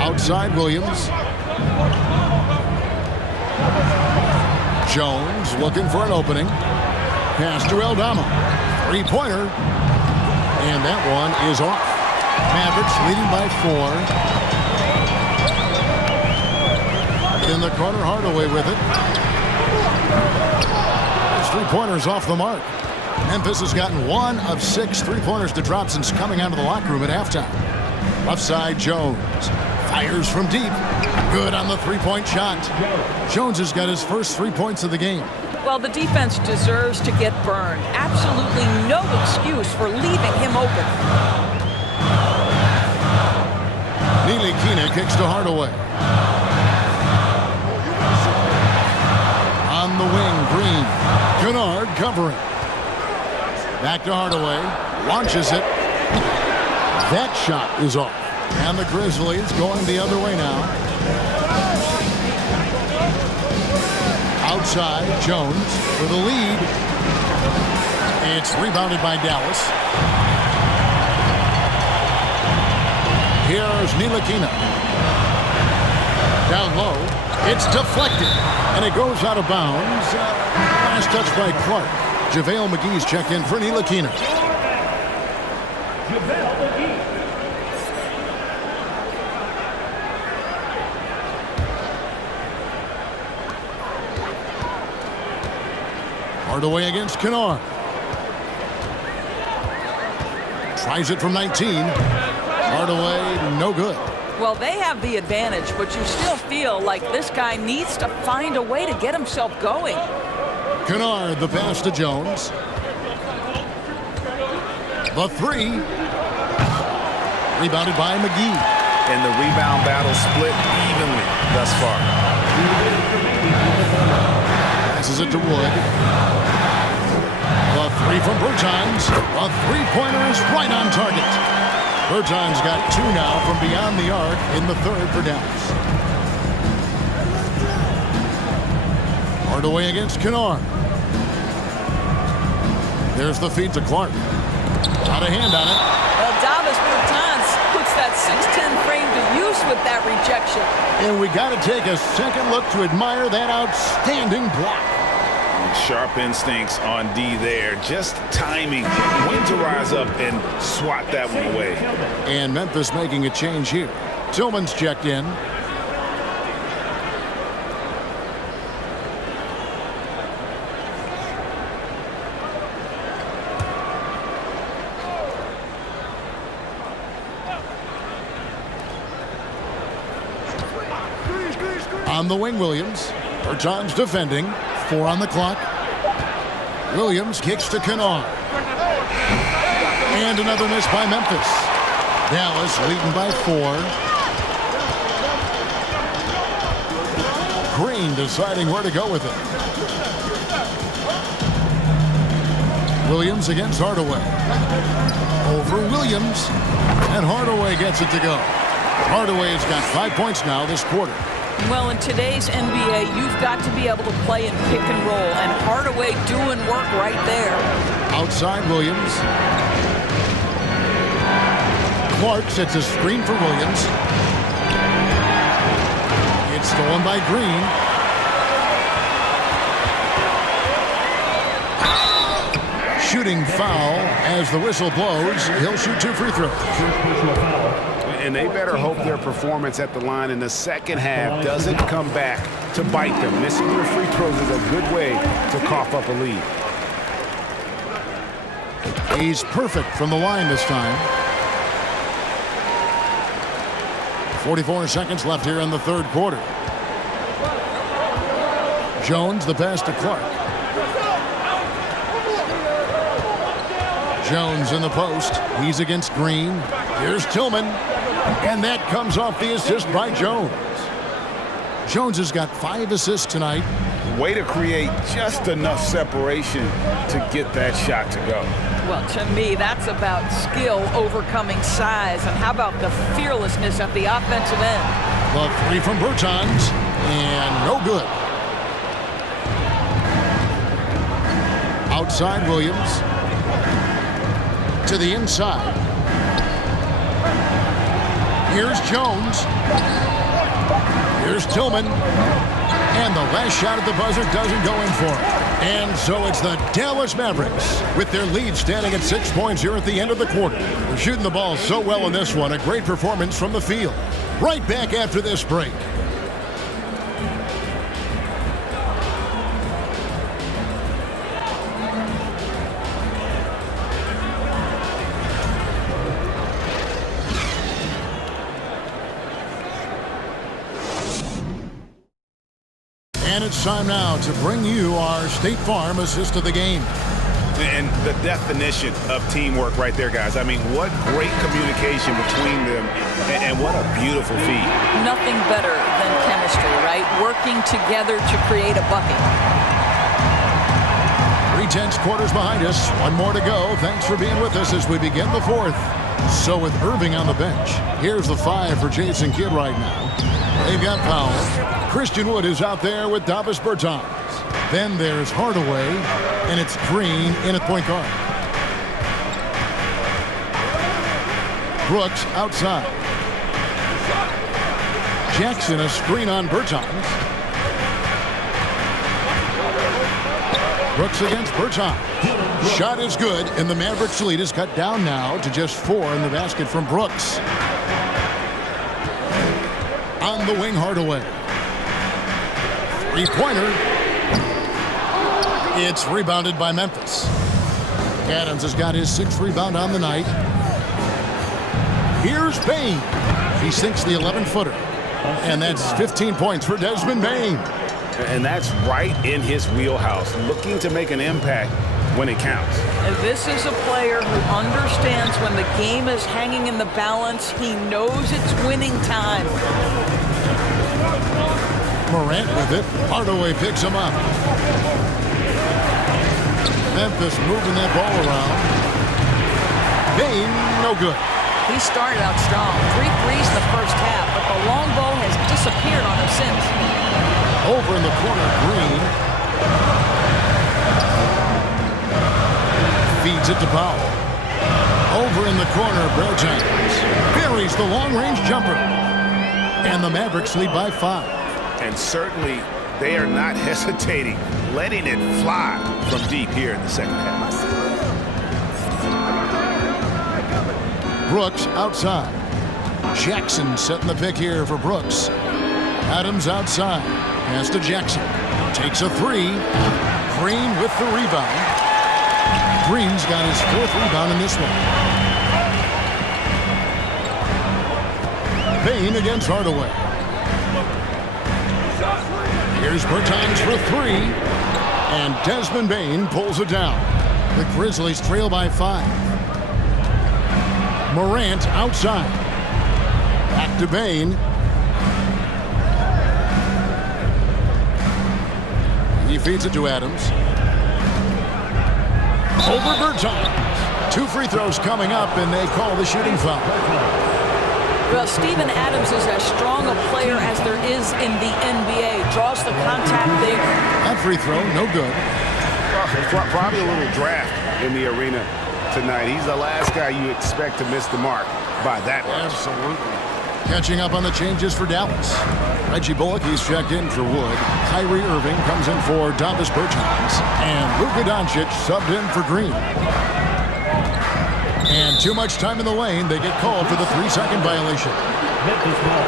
Outside Williams. Jones looking for an opening. Pass to Aldama. 3-pointer. And that one is off. Mavericks leading by 4. In the corner, Hardaway with it. His 3-pointer's off the mark. Memphis has gotten 1 of 6 3-pointers to drop since coming out of the locker room at halftime. Left side, Jones. Fires from deep. Good on the 3-point shot. Jones has got his first 3 points of the game. Well, the defense deserves to get burned. Absolutely no excuse for leaving him open. Nilikina kicks to Hardaway. On the wing, Green. Kennard covering. Back to Hardaway. Launches it. That shot is off. And the Grizzlies going the other way now. Outside, Jones for the lead. It's rebounded by Dallas. Here's Nilikina. Down low. It's deflected. And it goes out of bounds. Last touch by Clark. JaVale McGee's checked in for Nilikina. JaVale McGee. Hardaway against Kennard. Tries it from 19. Hardaway, no good. Well, they have the advantage, but you still feel like this guy needs to find a way to get himself going. Kennard, the pass to Jones. The 3. Rebounded by McGee. And the rebound battle split evenly thus far. Passes it to Wood. The 3 from Bertans. A 3-pointer is right on target. Bertans got 2 now from beyond the arc in the 3rd for Dallas. Hardaway against Kennard. There's the feed to Clark. Out of hand on it. Well, Davis Bertans puts that 6'10 frame to use with that rejection. And we got to take a second look to admire that outstanding block. Sharp instincts on D there. Just timing when to rise up and swat that one away. And Memphis making a change here. Tillman's checked in. On the wing, Williams. Bertans defending. 4 on the clock. Williams kicks to Kennard. And another miss by Memphis. Dallas leading by 4. Green deciding where to go with it. Williams against Hardaway. Over Williams. And Hardaway gets it to go. Hardaway's got 5 points now this quarter. Well, in today's NBA, you've got to be able to play in pick and roll, and Hardaway doing work right there. Outside Williams. Clark sets a screen for Williams. It's to Stolen by Green. Shooting foul as the whistle blows. He'll shoot 2 free throws. And they better hope their performance at the line in the second half doesn't come back to bite them. Missing their free throws is a good way to cough up a lead. He's perfect from the line this time. 44 seconds left here in the third quarter. Jones, the pass to Clark. Jones in the post. He's against Green. Here's Tillman. And that comes off the assist by Jones. Jones has got 5 assists tonight. Way to create just enough separation to get that shot to go. Well, to me, that's about skill overcoming size. And how about the fearlessness at the offensive end? The 3 from Bertans. And no good. Outside Williams. To the inside. Here's Jones. Here's Tillman. And the last shot at the buzzer doesn't go in for it. And so it's the Dallas Mavericks with their lead standing at 6 points here at the end of the quarter. They're shooting the ball so well in this one. A great performance from the field. Right back after this break. And it's time now to bring you our State Farm assist of the game. And the definition of teamwork right there, guys. I mean, what great communication between them, and what a beautiful feat. Nothing better than chemistry, right? Working together to create a bucket. 3/10 quarters behind us. 1 more to go. Thanks for being with us as we begin the 4th. So with Irving on the bench, here's the 5 for Jason Kidd right now. They've got Powell. Christian Wood is out there with Davis Bertans. Then there's Hardaway, and it's Green in at point guard. Brooks outside. Jackson a screen on Bertans. Brooks against Bertans. Shot is good, and the Mavericks lead is cut down now to just 4 in the basket from Brooks. On the wing, Hardaway. 3-pointer. It's rebounded by Memphis. Adams has got his 6th rebound on the night. Here's Bane. He sinks the 11-footer. And that's 15 points for Desmond Bane. And that's right in his wheelhouse, looking to make an impact when it counts. And this is a player who understands when the game is hanging in the balance. He knows it's winning time. Morant with it. Hardaway picks him up. Memphis moving that ball around. Bane, no good. He started out strong. 3 threes in the first half, but the long ball has disappeared on him since. Over in the corner, Green. Feeds it to Powell. Over in the corner, Bertans buries the long-range jumper. And the Mavericks lead by 5. And certainly they are not hesitating, letting it fly from deep here in the second half. Brooks outside. Jackson setting the pick here for Brooks. Adams outside. Pass to Jackson. Takes a 3. Green with the rebound. Green's got his 4th rebound in this one. Bane against Hardaway. Here's Bertans for 3. And Desmond Bane pulls it down. The Grizzlies trail by 5. Morant outside. Back to Bane. He feeds it to Adams. Over Bertans. 2 free throws coming up, and they call the shooting foul. Well, Steven Adams is as strong a player as there is in the NBA. Draws the contact there. That free throw, no good. Probably a little draft in the arena tonight. He's the last guy you expect to miss the mark by that much. Absolutely. Catching up on the changes for Dallas. Reggie Bullock, he's checked in for Wood. Kyrie Irving comes in for Davis Bertans. And Luka Doncic subbed in for Green. And too much time in the lane. They get called for the 3-second violation. Memphis ball.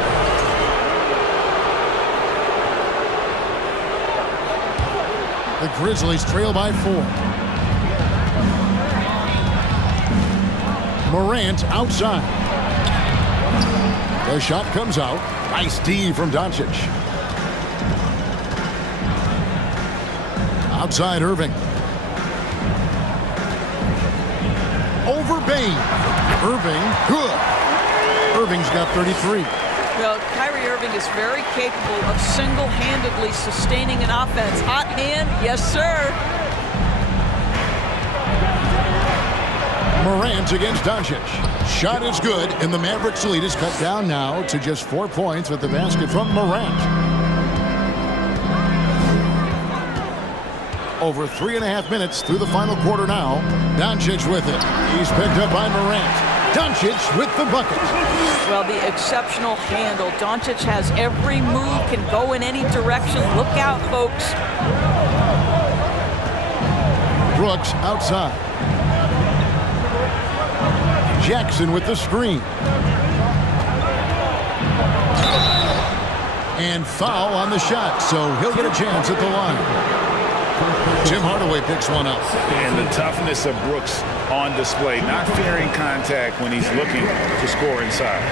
The Grizzlies trail by 4. Morant outside. The shot comes out. Nice D from Doncic. Outside Irving. Over Bane. Irving, good. Irving's got 33. Well, Kyrie Irving is very capable of single-handedly sustaining an offense. Hot hand, yes, sir. Morant against Doncic. Shot is good, and the Mavericks lead is cut down now to just 4 points with the basket from Morant. Over 3.5 minutes through the final quarter now. Doncic with it. He's picked up by Morant. Doncic with the bucket. Well, the exceptional handle. Doncic has every move, can go in any direction. Look out, folks. Brooks outside. Jackson with the screen. And foul on the shot, so he'll get a chance at the line. Tim Hardaway picks one up. And the toughness of Brooks on display, not fearing contact when he's looking to score inside.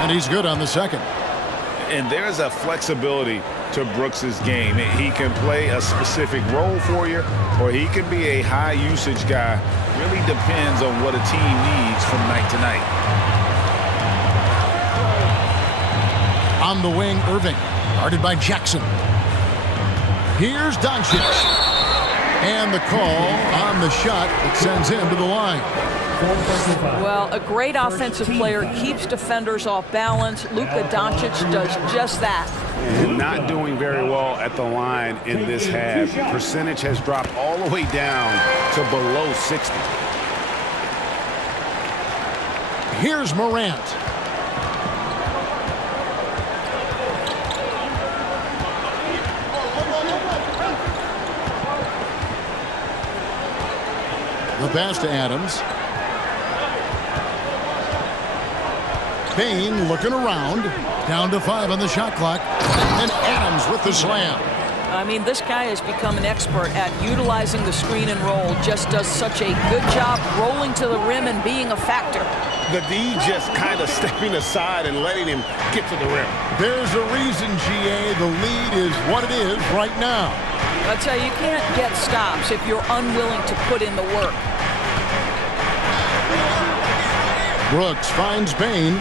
And he's good on the second. And there's a flexibility to Brooks's game. He can play a specific role for you, or he can be a high usage guy. Really depends on what a team needs from night to night. On the wing, Irving, guarded by Jackson. Here's Doncic. And the call on the shot that sends him to the line. Well, a great offensive player keeps defenders off balance. Luka Doncic does just that. Not doing very well at the line in this half. Percentage has dropped all the way down to below 60. Here's Morant. The pass to Adams. Payne looking around. Down to 5 on the shot clock. And Adams with the slam. I mean, this guy has become an expert at utilizing the screen and roll. Just does such a good job rolling to the rim and being a factor. The D just kind of stepping aside and letting him get to the rim. There's a reason, GA. The lead is what it is right now. I tell you, you can't get stops if you're unwilling to put in the work. Brooks finds Bane.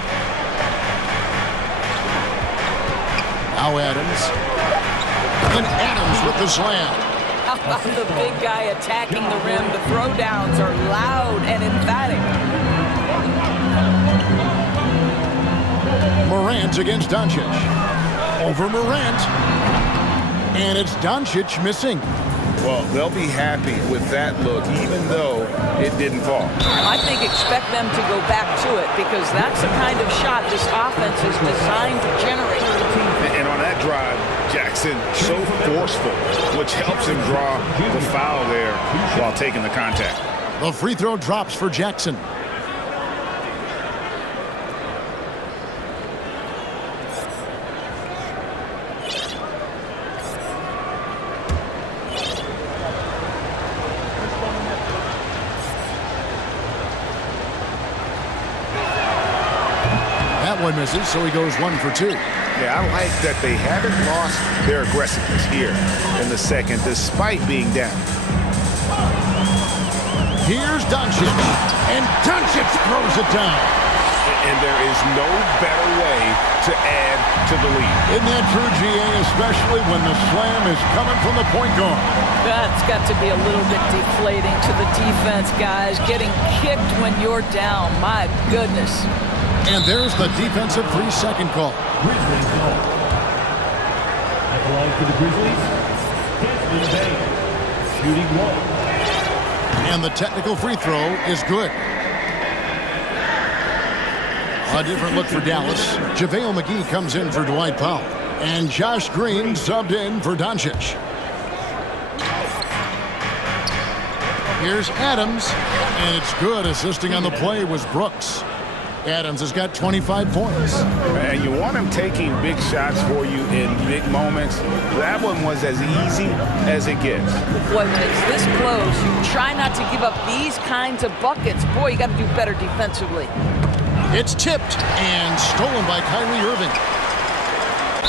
Now Adams. And Adams with the slam. How about the big guy attacking the rim? The throwdowns are loud and emphatic. Morant against Doncic. Over Morant. And it's Doncic missing. Well, they'll be happy with that look, even though it didn't fall. I think expect them to go back to it, because that's the kind of shot this offense is designed to generate. And on that drive, Jackson so forceful, which helps him draw the foul there while taking the contact. The free throw drops for Jackson. One misses, so he goes 1 for 2. Yeah, I like that they haven't lost their aggressiveness here in the second, despite being down. Here's Doncic, and Doncic throws it down. And there is no better way to add to the lead. Isn't that true, GA, especially when the slam is coming from the point guard? That's got to be a little bit deflating to the defense, guys. Getting kicked when you're down, my goodness. And there's the defensive 3-second call. Grizzlies ball. At the line for the Grizzlies, Desmond Bane. Shooting 1. And the technical free throw is good. A different look for Dallas. JaVale McGee comes in for Dwight Powell. And Josh Green subbed in for Doncic. Here's Adams. And it's good. Assisting on the play was Brooks. Adams has got 25 points. And you want him taking big shots for you in big moments. That one was as easy as it gets. Boy, when it's this close, you try not to give up these kinds of buckets. Boy, you got to do better defensively. It's tipped and stolen by Kyrie Irving.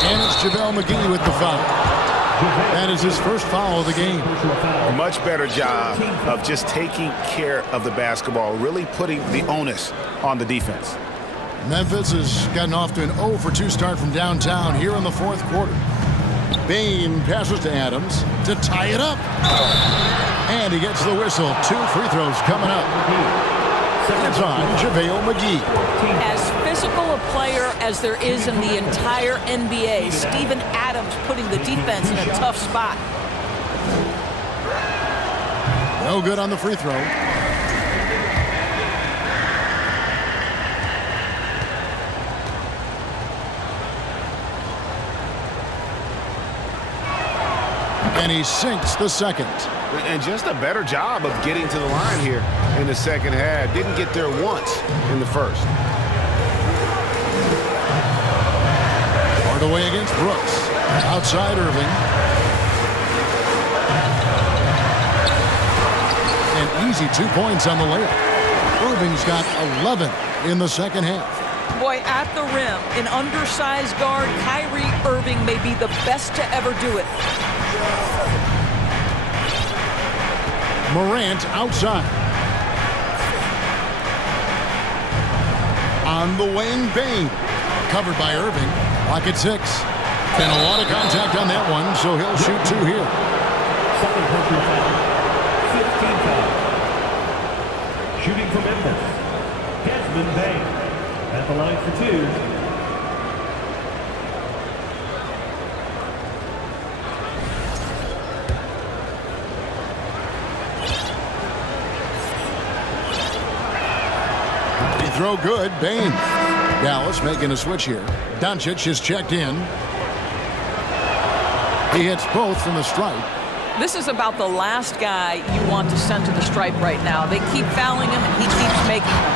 And it's JaVale McGee with the foul. That is his first foul of the game. A much better job of just taking care of the basketball, really putting the onus on the defense. Memphis has gotten off to an 0-for-2 start from downtown here in the fourth quarter. Bane passes to Adams to tie it up. And he gets the whistle. 2 free throws coming up. It's on JaVale McGee. As physical a player as there is in the entire NBA, Steven Adams putting the defense in a tough spot. No good on the free throw. And he sinks the second. And just a better job of getting to the line here in the second half. Didn't get there once in the first. Hardaway against Brooks. Outside Irving. An easy 2 points on the layup. Irving's got 11 in the second half. Boy, at the rim, an undersized guard, Kyrie Irving may be the best to ever do it. Morant outside. On the wing, Bane. Covered by Irving. Lock at 6. And a lot of contact on that one, so he'll shoot 2 here. Second personal foul. 15 foul. Shooting for Memphis. Desmond Bane at the line for 2. Throw good, Bane. Dallas making a switch here. Doncic is checked in. He hits both from the stripe. This is about the last guy you want to send to the stripe right now. They keep fouling him, and he keeps making them.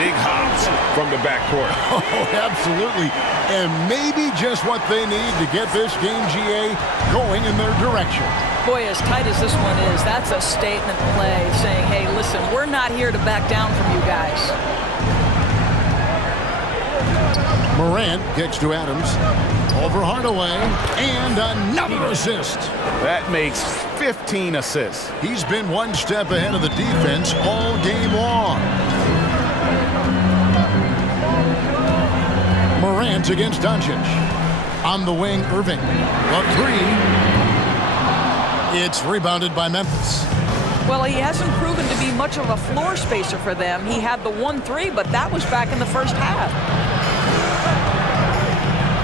Big hops from the backcourt. Oh, absolutely. And maybe just what they need to get this game, GA, going in their direction. Boy, as tight as this one is, that's a statement play saying, hey, listen, we're not here to back down from you guys. Morant kicks to Adams. Over Hardaway. And another assist. That makes 15 assists. He's been one step ahead of the defense all game long. Morant against Doncic. On the wing, Irving. A 3. It's rebounded by Memphis. Well, he hasn't proven to be much of a floor spacer for them. He had the 1-3, but that was back in the first half.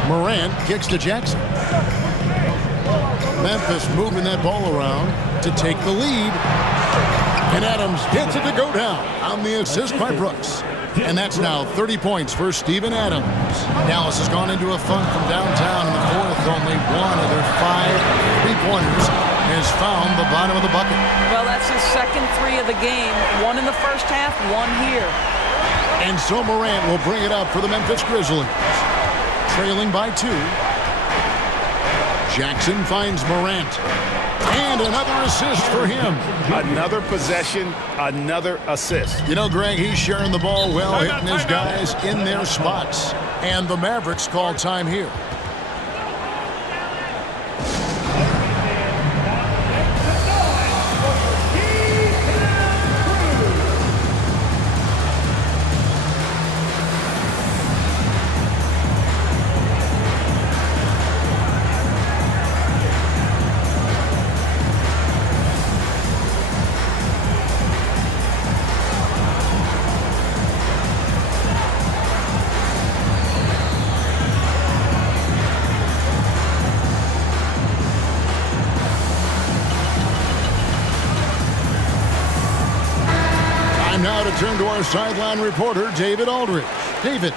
Morant kicks to Jackson. Memphis moving that ball around to take the lead. And Adams gets it to go down on the assist by Brooks. And that's now 30 points for Steven Adams. Dallas has gone into a funk from downtown in the fourth. Only one of their 5 3-pointers has found the bottom of the bucket. Well, that's his second 3 of the game. 1 in the first half, 1 here. And so Morant will bring it up for the Memphis Grizzlies. Trailing by 2. Jackson finds Morant. And another assist for him. Another possession, another assist. You know, Greg, he's sharing the ball well, hitting his guys in their spots. And the Mavericks call time here. to turn to our sideline reporter, David Aldridge. David.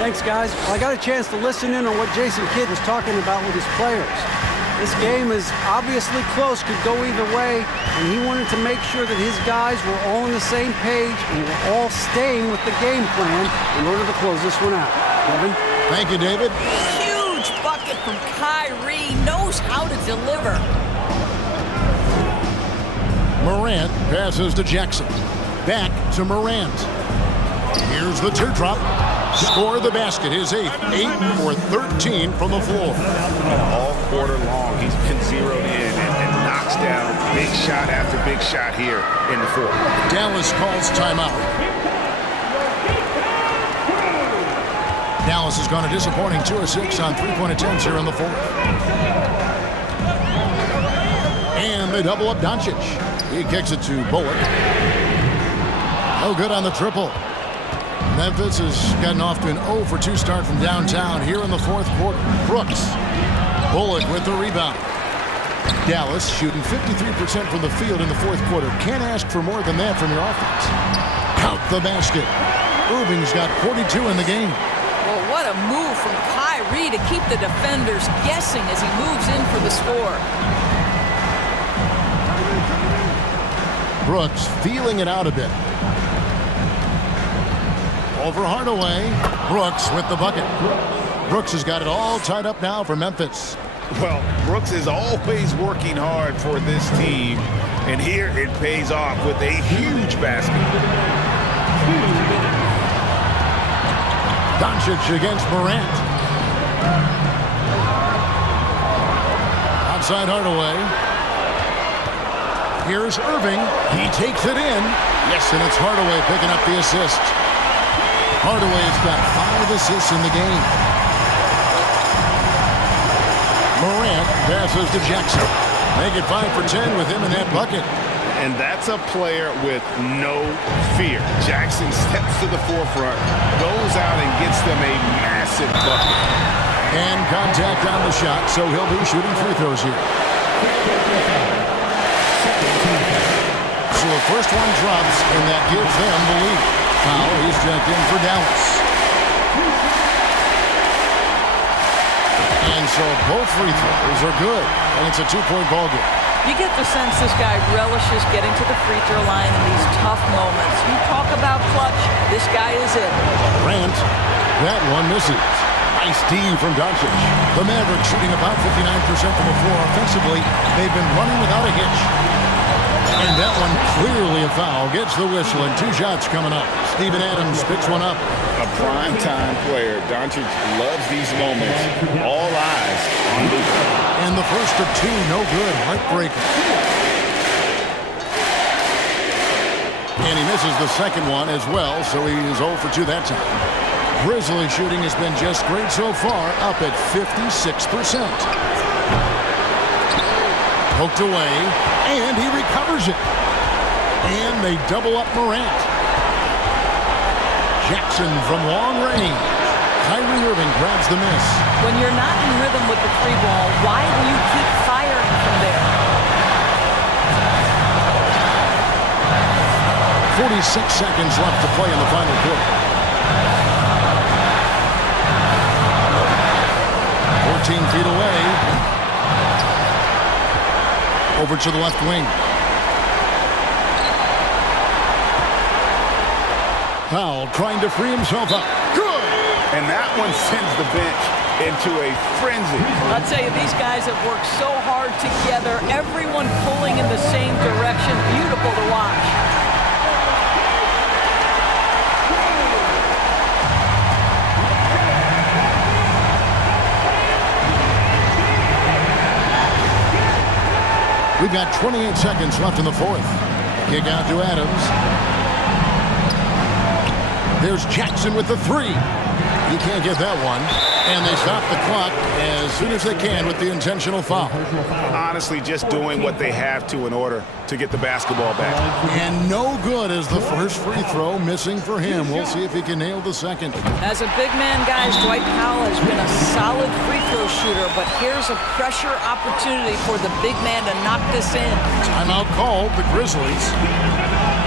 Thanks, guys. Well, I got a chance to listen in on what Jason Kidd was talking about with his players. This game is obviously close, could go either way, and he wanted to make sure that his guys were all on the same page and were all staying with the game plan in order to close this one out. Kevin? Thank you, David. Huge bucket from Kyrie. Knows how to deliver. Morant passes to Jackson. Back to Morant. Here's the teardrop. Score the basket. His 8th. 8 for 13 from the floor. All quarter long, he's been zeroed in and knocks down big shot after big shot here in the fourth. Dallas calls timeout. Dallas has gone a disappointing 2 of 6 on three-point attempts here in the fourth. And they double up Doncic. He kicks it to Bullock. No good on the triple. Memphis has gotten off to an 0 for 2 start from downtown here in the fourth quarter. Brooks. Bullock with the rebound. Dallas shooting 53% from the field in the fourth quarter. Can't ask for more than that from your offense. Count the basket. Irving's got 42 in the game. Well, what a move from Kyrie to keep the defenders guessing as he moves in for the score. Brooks feeling it out a bit. Over Hardaway. Brooks with the bucket. Brooks has got it all tied up now for Memphis. Well, Brooks is always working hard for this team, and here it pays off with a huge basket. Doncic against Morant. Outside Hardaway. Here's Irving. He takes it in. Yes, and it's Hardaway picking up the assist. Hardaway's got 5 assists in the game. Morant passes to Jackson. Make it 5 for 10 with him in that bucket. And that's a player with no fear. Jackson steps to the forefront, goes out and gets them a massive bucket. And contact on the shot, so he'll be shooting free throws here. So the first one drops, and that gives them the lead. Foul, he's checked in for Dallas. And so both free throws are good, and it's a 2-point ball game. You get the sense this guy relishes getting to the free throw line in these tough moments. You talk about clutch, this guy is it. Grant, that one misses. Nice D from Doncic. The Mavericks shooting about 59% from the floor offensively. They've been running without a hitch. And that one clearly a foul. Gets the whistle, and 2 shots coming up. Steven Adams picks one up. A prime-time player. Doncic loves these moments. All eyes on Luka. And the first of 2, no good. Heartbreaking. And he misses the second one as well, so he is 0 for 2 that time. Grizzly shooting has been just great so far, up at 56%. Poked away, and he recovers it. And they double up Morant. Jackson from long range. Kyrie Irving grabs the miss. When you're not in rhythm with the free ball, why will you keep firing from there? 46 seconds left to play in the final quarter. 14 feet away. Over to the left wing. Powell trying to free himself up. Good! And that one sends the bench into a frenzy. I'll tell you, these guys have worked so hard together. Everyone pulling in the same direction. Beautiful to watch. We've got 28 seconds left in the fourth. Kick out to Adams. There's Jackson with the 3. He can't get that one. And they stop the clock as soon as they can with the intentional foul. Honestly, just doing what they have to in order to get the basketball back. And no good as the first free throw missing for him. We'll see if he can nail the second. As a big man, guys, Dwight Powell has been a solid free throw shooter, but here's a pressure opportunity for the big man to knock this in. Timeout called, the Grizzlies.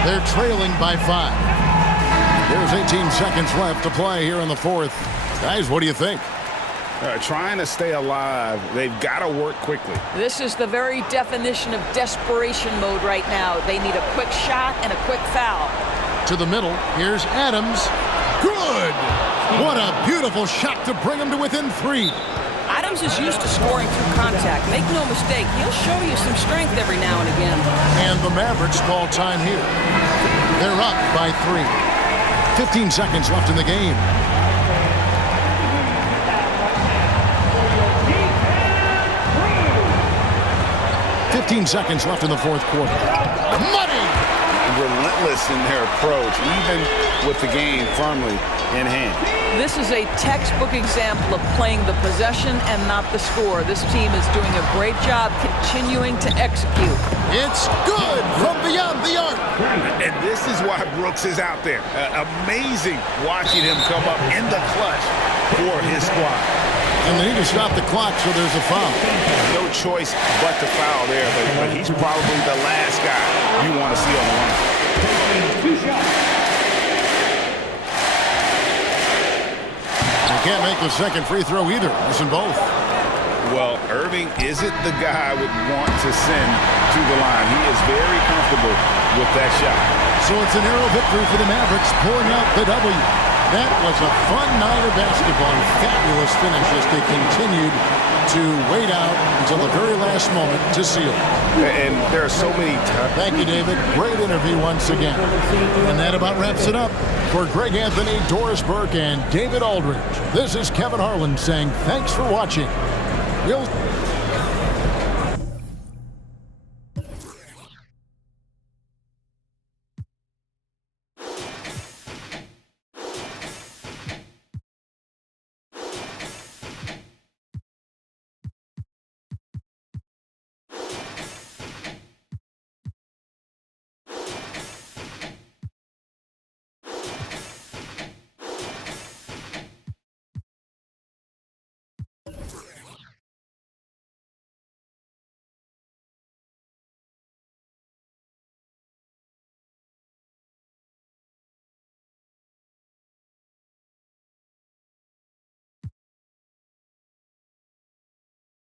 They're trailing by 5. There's 18 seconds left to play here in the fourth. Guys, what do you think? Trying to stay alive. They've got to work quickly. This is the very definition of desperation mode right now. They need a quick shot and a quick foul. To the middle. Here's Adams. Good! What a beautiful shot to bring him to within 3. Adams is used to scoring through contact. Make no mistake, he'll show you some strength every now and again. And the Mavericks call time here. They're up by 3. 15 seconds left in the game. Seconds left in the fourth quarter. Money! Relentless in their approach, even with the game firmly in hand. This is a textbook example of playing the possession and not the score. This team is doing a great job continuing to execute. It's good from beyond the arc. And this is why Brooks is out there. Amazing watching him come up in the clutch for his squad. And they need to stop the clock, so there's a foul. No choice but to foul there, but he's probably the last guy you want to see on the line. They can't make the second free throw either. Missing both. Well, Irving isn't the guy I would want to send to the line. He is very comfortable with that shot. So it's a narrow victory for the Mavericks, pulling out the W. That was a fun night of basketball. Fabulous finish as they continued to wait out until the very last moment to seal. And there are so many times. Thank you, David. Great interview once again. And that about wraps it up. For Greg Anthony, Doris Burke, and David Aldridge, this is Kevin Harlan saying thanks for watching. We'll